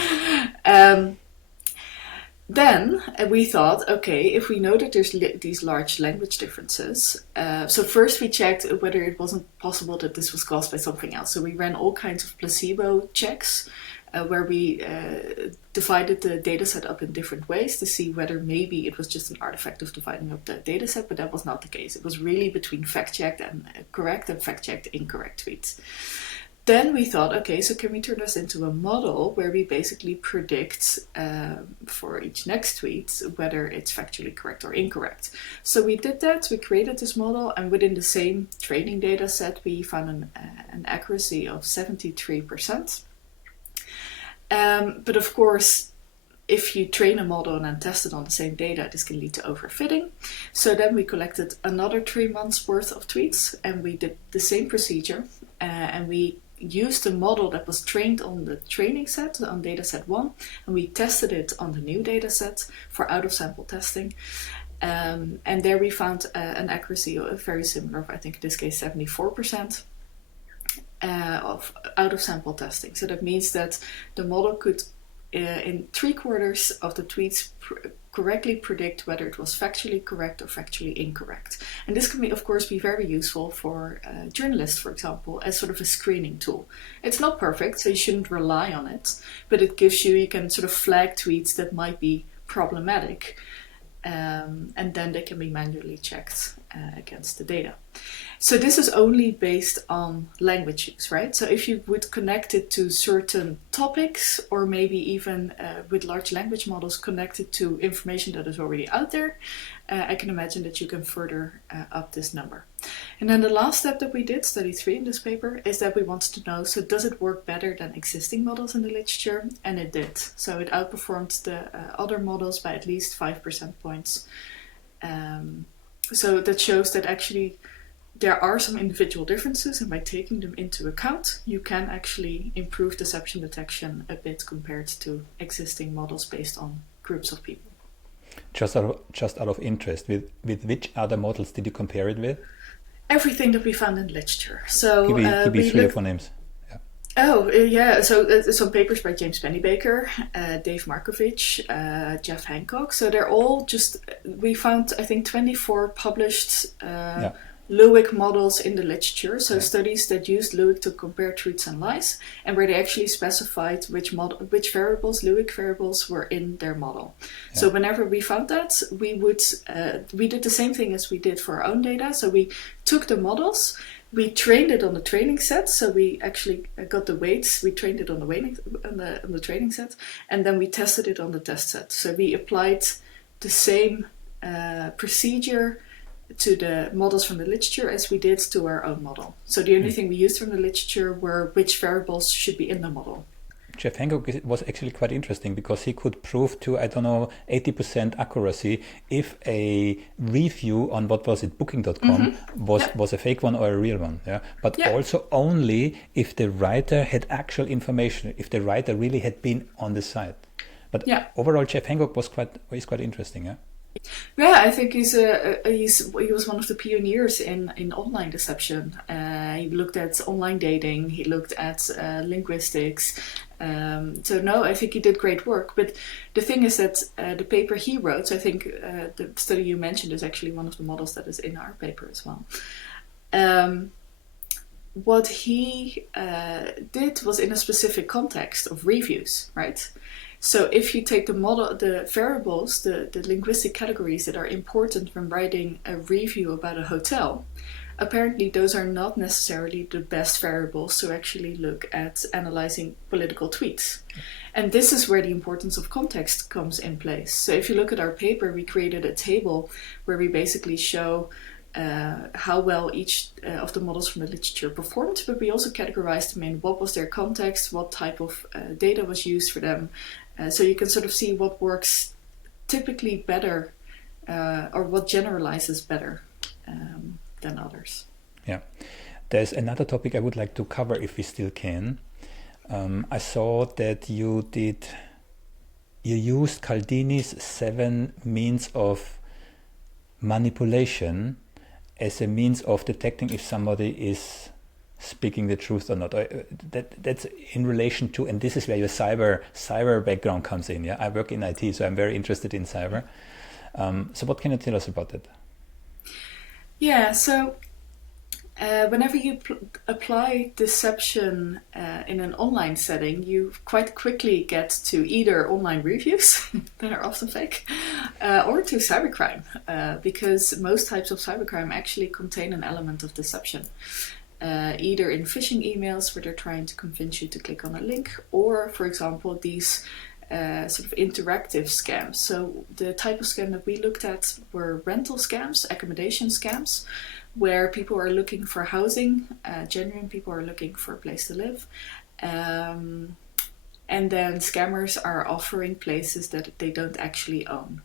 Then we thought, okay, if we know that there's these large language differences, so first we checked whether it wasn't possible that this was caused by something else. So we ran all kinds of placebo checks where we divided the data set up in different ways to see whether maybe it was just an artifact of dividing up the data set, but that was not the case. It was really between fact-checked and correct and fact-checked incorrect tweets. Then we thought, okay, so can we turn this into a model where we basically predict for each next tweet whether it's factually correct or incorrect? So we did that, we created this model, and within the same training data set, we found an accuracy of 73%. But of course, if you train a model and then test it on the same data, this can lead to overfitting. So then we collected another 3 months worth of tweets, and we did the same procedure, and we used a model that was trained on the training set, on data set 1, and we tested it on the new data set for out-of-sample testing. And there we found an accuracy of very similar, I think in this case 74%. Of out-of-sample testing. So that means that the model could, in 3/4 of the tweets, correctly predict whether it was factually correct or factually incorrect. And this can, of course, be very useful for journalists, for example, as sort of a screening tool. It's not perfect, so you shouldn't rely on it, but it gives you can sort of flag tweets that might be problematic, and then they can be manually checked against the data. So this is only based on language use, right? So if you would connect it to certain topics, or maybe even with large language models connected to information that is already out there, I can imagine that you can further up this number. And then the last step that we did, study 3 in this paper, is that we wanted to know, so does it work better than existing models in the literature? And it did. So it outperformed the other models by at least 5% points. So that shows that actually there are some individual differences, and by taking them into account, you can actually improve deception detection a bit compared to existing models based on groups of people. Just out of interest, with which other models did you compare it with? Everything that we found in literature. So give me 3 or 4 names. So some papers by James Pennybaker, Dave Markovich, Jeff Hancock. So they're all we found, I think, 24 published LUIC models in the literature. So studies that used LUIC to compare truths and lies, and where they actually specified which variables, LUIC variables, were in their model. Yeah. So whenever we found that, we did the same thing as we did for our own data. So we took the models, we trained it on the training set, so we actually got the weights, we trained it on the training set, and then we tested it on the test set. So we applied the same procedure to the models from the literature as we did to our own model. So the only thing we used from the literature were which variables should be in the model. Jeff Hancock was actually quite interesting because he could prove to, 80% accuracy if a review on, what was it, booking.com was a fake one or a real one. Yeah, but also only if the writer had actual information, if the writer really had been on the site. But overall, Jeff Hancock was quite interesting. Yeah. Yeah, I think he was one of the pioneers in online deception. He looked at online dating, he looked at linguistics. I think he did great work. But the thing is that the paper he wrote, so I think the study you mentioned is actually one of the models that is in our paper as well. What he did was in a specific context of reviews, right? So if you take the model, the variables, the linguistic categories that are important when writing a review about a hotel, apparently those are not necessarily the best variables to actually look at analyzing political tweets. And this is where the importance of context comes in place. So if you look at our paper, we created a table where we basically show how well each of the models from the literature performed, but we also categorized them in what was their context, what type of data was used for them. So you can sort of see what works typically better or what generalizes better than others. Yeah. There's another topic I would like to cover if we still can. I saw that you used Cialdini's 7 means of manipulation as a means of detecting if somebody is speaking the truth or not. That's in relation to, and this is where your cyber background comes in. Yeah, I work in IT, so I'm very interested in cyber. So what can you tell us about that? Yeah, so whenever you apply deception in an online setting, you quite quickly get to either online reviews that are often fake, or to cybercrime, because most types of cybercrime actually contain an element of deception. Either in phishing emails where they're trying to convince you to click on a link, or, for example, these sort of interactive scams. So the type of scam that we looked at were rental scams, accommodation scams, where people are looking for housing, genuine people are looking for a place to live. And then scammers are offering places that they don't actually own.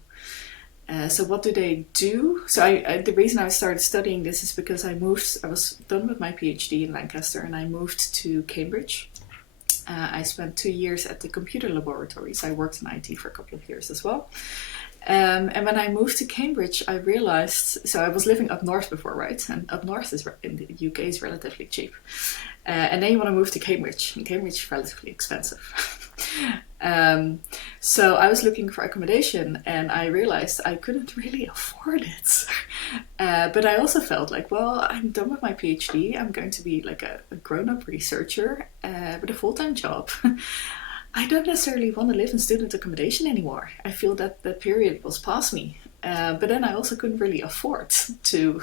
So what do they do? So the reason I started studying this is because I was done with my PhD in Lancaster and I moved to Cambridge. I spent 2 years at the computer laboratories. I worked in IT for a couple of years as well. And when I moved to Cambridge, I realized, so I was living up north before, right? And up north in the UK is relatively cheap. And then you want to move to Cambridge, and Cambridge is relatively expensive. So I was looking for accommodation and I realized I couldn't really afford it. But I also felt like, well, I'm done with my PhD. I'm going to be like a grown-up researcher with a full-time job. I don't necessarily want to live in student accommodation anymore. I feel that that period was past me. But then I also couldn't really afford to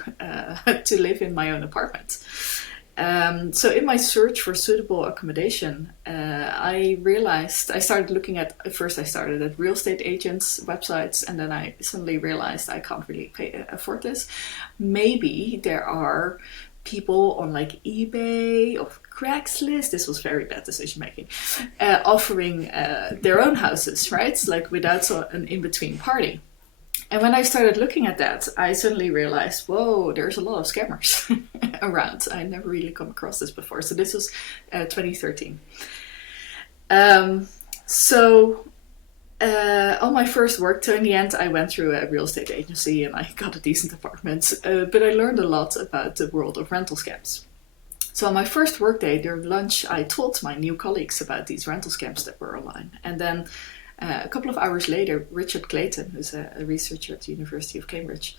live in my own apartment. So in my search for suitable accommodation, I started looking at real estate agents' websites, and then I suddenly realized I can't really afford this. Maybe there are people on like eBay or Craigslist, this was very bad decision making, offering their own houses, right? Like without an in-between party. And when I started looking at that, I suddenly realized, whoa, there's a lot of scammers around. I never really come across this before. So this was 2013. On my first work, so in the end, I went through a real estate agency and I got a decent apartment. But I learned a lot about the world of rental scams. So on my first workday during lunch, I told my new colleagues about these rental scams that were online. And then a couple of hours later, Richard Clayton, who's a researcher at the University of Cambridge,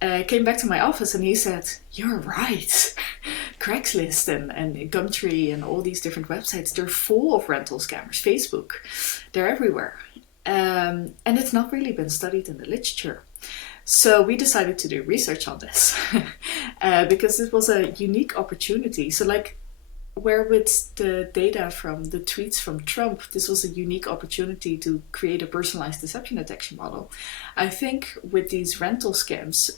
came back to my office and he said, "You're right. Craigslist and Gumtree and all these different websites, they're full of rental scammers. Facebook, they're everywhere. And it's not really been studied in the literature." So we decided to do research on this because it was a unique opportunity. So like where with the data from the tweets from Trump, this was a unique opportunity to create a personalized deception detection model. I think with these rental scams,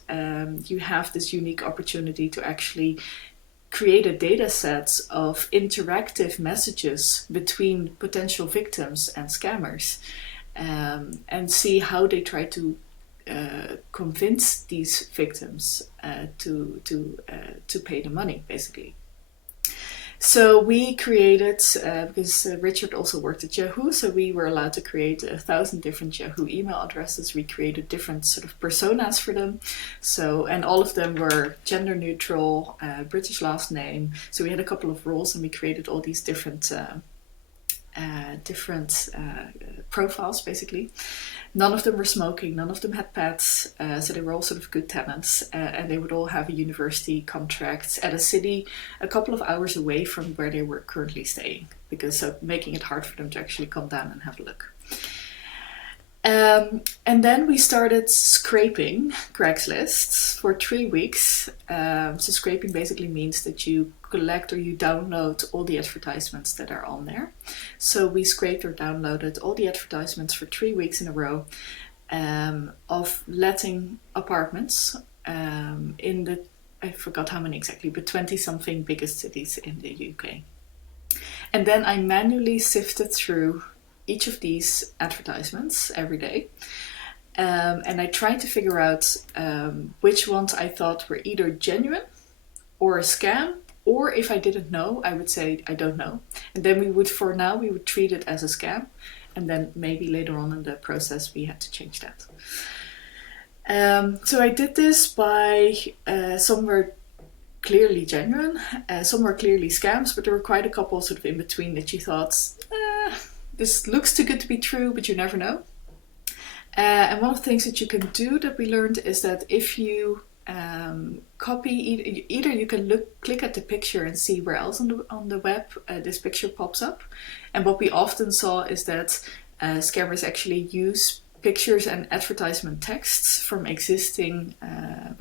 you have this unique opportunity to actually create a data set of interactive messages between potential victims and scammers, and see how they try to convince these victims to pay the money, basically. So we created, because Richard also worked at Yahoo, so we were allowed to create 1,000 different Yahoo email addresses. We created different sort of personas for them. So, and all of them were gender neutral, British last name. So we had a couple of roles and we created all these different profiles, basically. None of them were smoking, none of them had pets, so they were all sort of good tenants, and they would all have a university contract at a city a couple of hours away from where they were currently staying, because making it hard for them to actually come down and have a look. And then we started scraping Craigslist for 3 weeks. So scraping basically means that you collect or you download all the advertisements that are on there. So we scraped or downloaded all the advertisements for 3 weeks in a row of letting apartments in the, I forgot how many exactly, but 20-something biggest cities in the UK. And then I manually sifted through each of these advertisements every day. And I tried to figure out which ones I thought were either genuine or a scam, or if I didn't know, I would say, I don't know. And then we would treat it as a scam. And then maybe later on in the process, we had to change that. So I did this by somewhere clearly genuine, some were clearly scams, but there were quite a couple sort of in between that you thought, this looks too good to be true, but you never know. And one of the things that you can do that we learned is that if you copy, either you can click at the picture and see where else on the web this picture pops up. And what we often saw is that scammers actually use pictures and advertisement texts from existing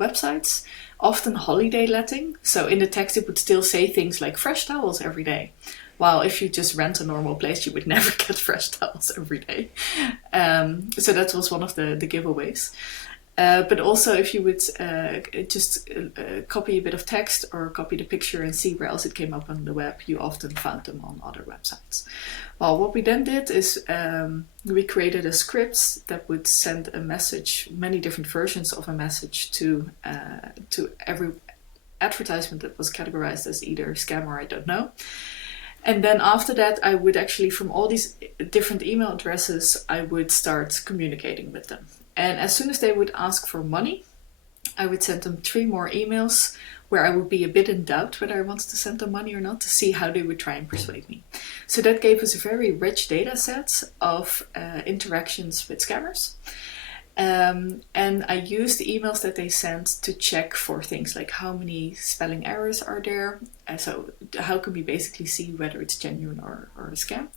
websites, often holiday letting. So in the text it would still say things like fresh towels every day. While if you just rent a normal place, you would never get fresh towels every day. So that was one of the giveaways. But also if you would just copy a bit of text or copy the picture and see where else it came up on the web, you often found them on other websites. Well, what we then did is we created a script that would send a message, many different versions of a message to every advertisement that was categorized as either scam or I don't know. And then after that, I would actually, from all these different email addresses, I would start communicating with them. And as soon as they would ask for money, I would send them 3 more emails where I would be a bit in doubt whether I wanted to send them money or not, to see how they would try and persuade me. So that gave us a very rich data set of interactions with scammers. And I used the emails that they sent to check for things like how many spelling errors are there. So how can we basically see whether it's genuine or a scam?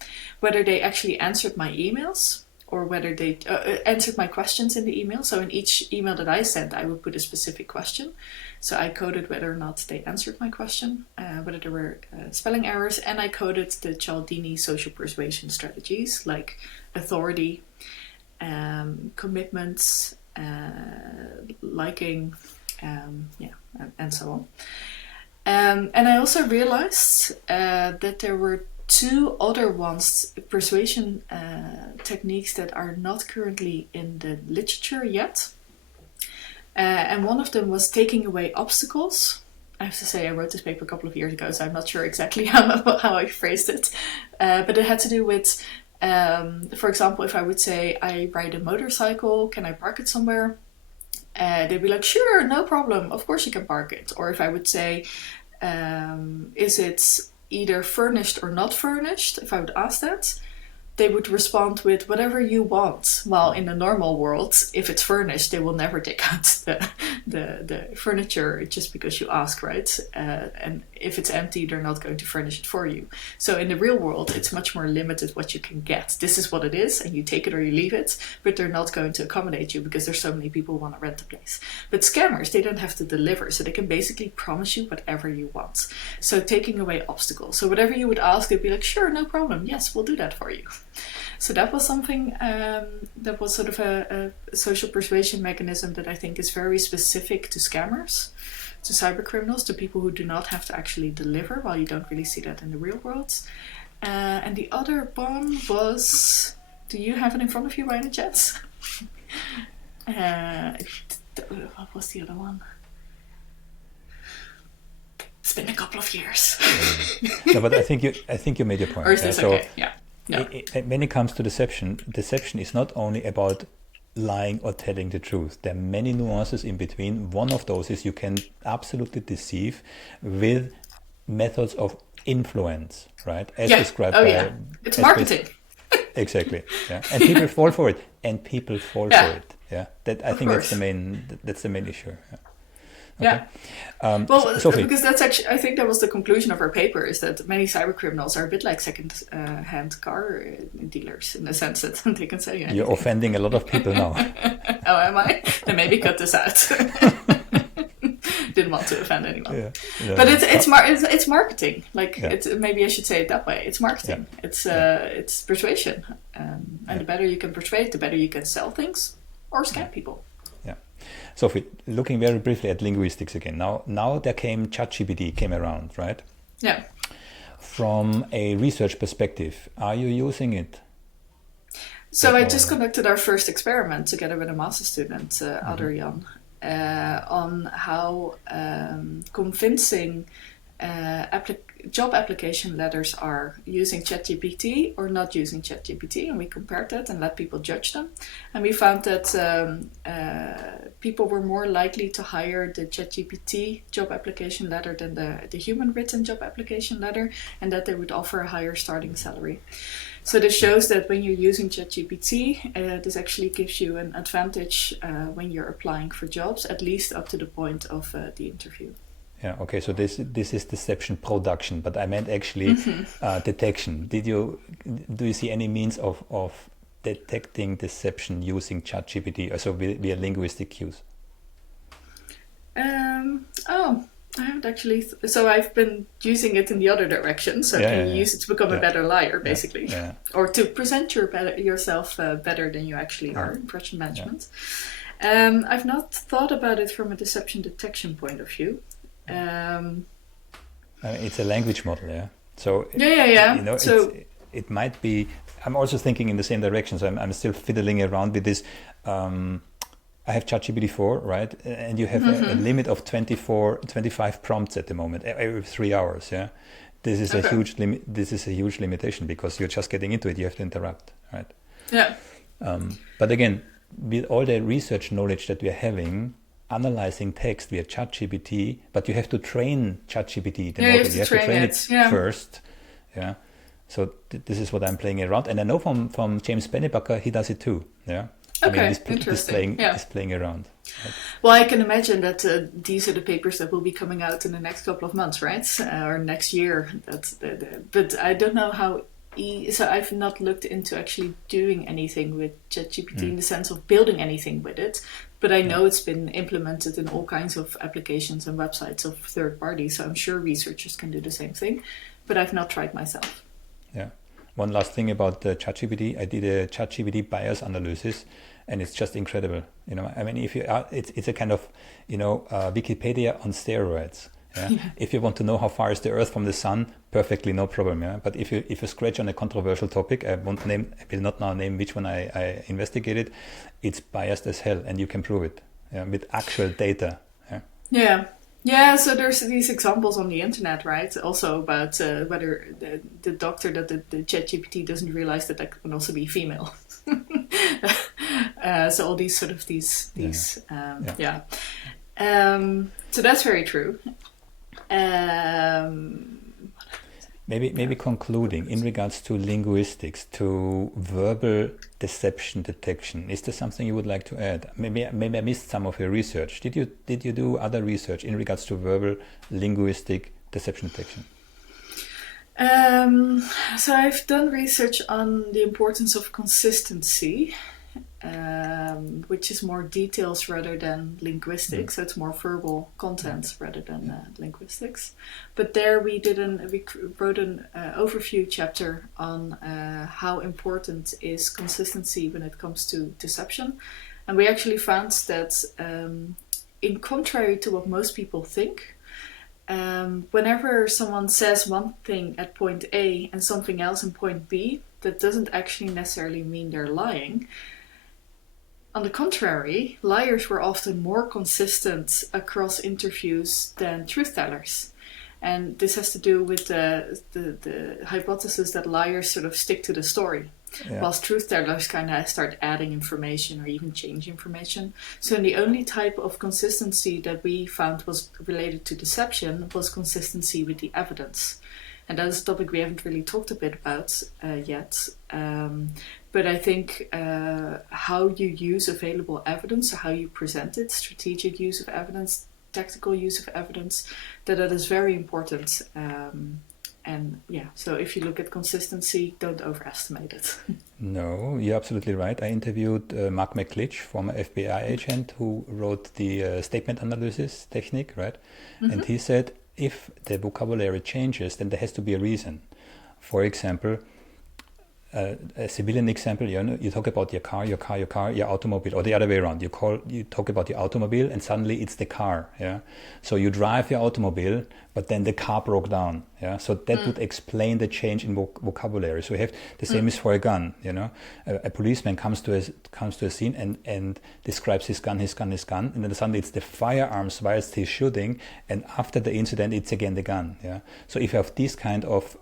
Whether they actually answered my emails or whether they answered my questions in the email. So in each email that I sent, I would put a specific question. So I coded whether or not they answered my question, whether there were spelling errors, and I coded the Cialdini social persuasion strategies like authority, commitments, liking, and so on. And I also realized that there were 2 other persuasion techniques that are not currently in the literature yet. And one of them was taking away obstacles. I have to say I wrote this paper a couple of years ago, so I'm not sure exactly how I phrased it. But it had to do with, for example, if I would say, I ride a motorcycle, can I park it somewhere? They'd be like, sure, no problem, of course you can park it. Or if I would say, is it either furnished or not furnished, if I would ask that, they would respond with whatever you want. While in the normal world, if it's furnished, they will never take out the furniture just because you ask, right? And if it's empty, they're not going to furnish it for you. So in the real world, it's much more limited what you can get. This is what it is, and you take it or you leave it, but they're not going to accommodate you because there's so many people who want to rent the place. But scammers, they don't have to deliver, so they can basically promise you whatever you want. So taking away obstacles. So whatever you would ask, they'd be like, sure, no problem. Yes, we'll do that for you. So that was something that was sort of a social persuasion mechanism that I think is very specific to scammers, to cyber criminals, to people who do not have to actually deliver, while you don't really see that in the real world. And the other one was, do you have it in front of you by any chance? What was the other one? It's been a couple of years. No, but I think you made your point. Or is this okay? Yeah. No. When it comes to deception is not only about lying or telling the truth. There are many nuances in between. One of those is you can absolutely deceive with methods of influence, right? As described by... It's marketing. Exactly. Yeah. And people fall for it. For it. Yeah. That I think that's the main issue. Yeah. Okay. Well, Sophie. because that's actually, I think that was the conclusion of our paper, is that many cyber criminals are a bit like second-hand car dealers, in the sense that they can say anything. You're offending a lot of people now. Oh, am I? Then maybe cut this out. Didn't want to offend anyone. Yeah. But it's marketing. Like maybe I should say it that way. It's marketing. Yeah. It's persuasion, and the better you can persuade, the better you can sell things or scam people. Sophie, looking very briefly at linguistics again. Now there Chat GPT came around, right? Yeah. From a research perspective, are you using it? So I just conducted our first experiment together with a master student, Adrian, on how convincing job application letters are using Chat GPT or not using Chat GPT, and we compared that and let people judge them. And we found that people were more likely to hire the Chat GPT job application letter than the human written job application letter, and that they would offer a higher starting salary. So this shows that when you're using Chat GPT, this actually gives you an advantage when you're applying for jobs, at least up to the point of the interview. Yeah. Okay. So this is deception production, but I meant actually detection. Do you see any means of detecting deception using ChatGPT, also via linguistic cues? I haven't actually. So I've been using it in the other direction. So can you use it to become a better liar, basically, or to present yourself better than you actually are? Impression management. I've not thought about it from a deception detection point of view. It's a language model, yeah. So You know, so it might be. I'm also thinking in the same direction. So I'm still fiddling around with this. I have ChatGPT 4, right? And you have a limit of 25 prompts at the moment, every 3 hours, yeah. This is a huge limit. This is a huge limitation because you're just getting into it. You have to interrupt, right? Yeah. But again, with all the research knowledge that we're having, analyzing text via ChatGPT, but you have to train ChatGPT. The model. You have to train it first. Yeah. So this is what I'm playing around, and I know from James Pennebaker he does it too. Yeah. Okay, interesting. Playing around. Right? Well, I can imagine that these are the papers that will be coming out in the next couple of months, right? Or next year. But I don't know how. So I've not looked into actually doing anything with ChatGPT in the sense of building anything with it. But I know it's been implemented in all kinds of applications and websites of third parties. So I'm sure researchers can do the same thing. But I've not tried myself. Yeah. One last thing about the ChatGPT. I did a ChatGPT bias analysis, and it's just incredible. You know, I mean, if you it's a kind of Wikipedia on steroids. Yeah? If you want to know how far is the Earth from the Sun, perfectly no problem. Yeah. But if you scratch on a controversial topic, I will not now name which one I investigated. It's biased as hell, and you can prove it with actual data. Yeah. Yeah. Yeah, so there's these examples on the internet, right? Also about whether the doctor that the ChatGPT doesn't realize that can also be female. So all these sort of these. So that's very true. Maybe concluding in regards to linguistics, to verbal deception detection. Is there something you would like to add? Maybe I missed some of your research. Did you do other research in regards to verbal linguistic deception detection? So I've done research on the importance of consistency, which is more details rather than linguistics. So it's more verbal content rather than linguistics. But there we wrote an overview chapter on how important is consistency when it comes to deception. And we actually found that in contrary to what most people think, whenever someone says one thing at point A and something else in point B, that doesn't actually necessarily mean they're lying. On the contrary, liars were often more consistent across interviews than truth tellers. And this has to do with the hypothesis that liars sort of stick to the story, whilst truth tellers kind of start adding information or even change information. So the only type of consistency that we found was related to deception was consistency with the evidence. And that is a topic we haven't really talked a bit about yet. But I think how you use available evidence, how you present it, strategic use of evidence, tactical use of evidence, that is very important. So if you look at consistency, don't overestimate it. No, you're absolutely right. I interviewed Mark McClitch, former FBI agent, who wrote the statement analysis technique, right? Mm-hmm. And he said, if the vocabulary changes, then there has to be a reason. For example, a civilian example, you talk about your car, your automobile, or the other way around. You talk about your automobile, and suddenly it's the car. Yeah. So you drive your automobile, but then the car broke down. Yeah. So that would explain the change in vocabulary. So we have the same is for a gun. A policeman comes to a scene and describes his gun, and then suddenly it's the firearms whilst he's shooting, and after the incident, it's again the gun. Yeah. So if you have these kind of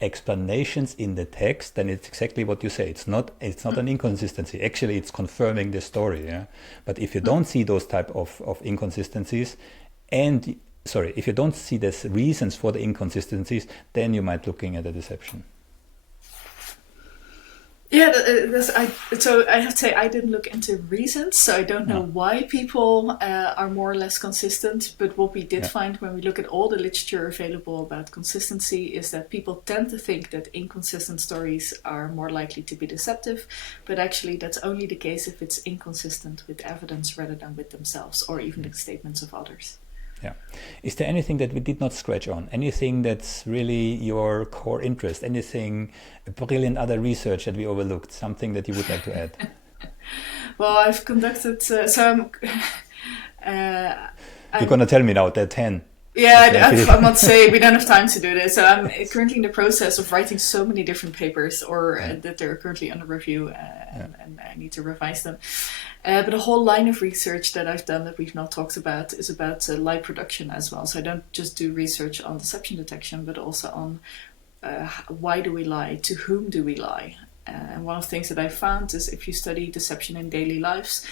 explanations in the text, then it's exactly what you say. It's not an inconsistency. Actually, it's confirming the story. Yeah. But if you don't see those type of inconsistencies, if you don't see the reasons for the inconsistencies, then you might looking at a deception. Yeah, so I have to say I didn't look into reasons, so I don't know why people are more or less consistent. But what we did find when we look at all the literature available about consistency is that people tend to think that inconsistent stories are more likely to be deceptive, but actually that's only the case if it's inconsistent with evidence rather than with themselves or even the statements of others. Yeah. Is there anything that we did not scratch on? Anything that's really your core interest? Anything brilliant other research that we overlooked? Something that you would like to add? Well, I've conducted You're going to tell me now, there are 10. Yeah, I must say we don't have time to do this. So I'm currently in the process of writing so many different papers, that they're currently under review, and I need to revise them. But a whole line of research that I've done that we've not talked about is about lie production as well. So I don't just do research on deception detection, but also on why do we lie, to whom do we lie. And one of the things that I found is if you study deception in daily lives,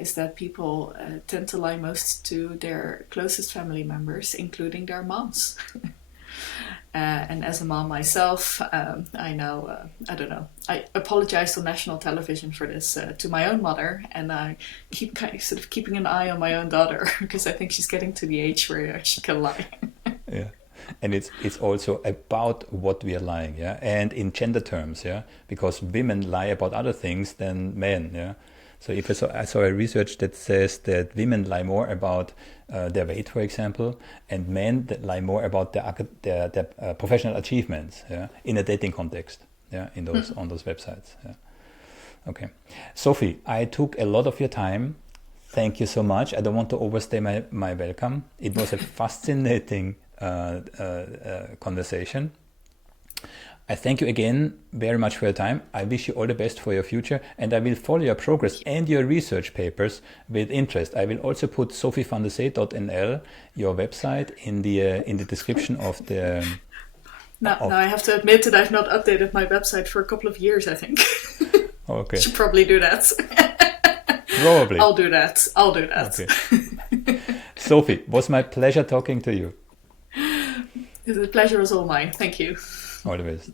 is that people tend to lie most to their closest family members, including their moms. And as a mom myself, I know, I apologized on national television for this to my own mother, and I keep sort of keeping an eye on my own daughter because I think she's getting to the age where she can lie. Yeah. And it's also about what we are lying, yeah, and in gender terms, yeah, because women lie about other things than men, yeah. So if I saw a research that says that women lie more about their weight, for example, and men that lie more about their professional achievements, yeah, in a dating context, yeah, in those on those websites. Yeah. Okay, Sophie, I took a lot of your time. Thank you so much. I don't want to overstay my welcome. It was a fascinating conversation. I thank you again very much for your time. I wish you all the best for your future, and I will follow your progress and your research papers with interest. I will also put sophievanderzee.nl, your website, in the description of the... Now I have to admit that I've not updated my website for a couple of years, I think. Okay. Should probably do that. Probably. I'll do that. Okay. Sophie, it was my pleasure talking to you. The pleasure was all mine. Thank you. All the best.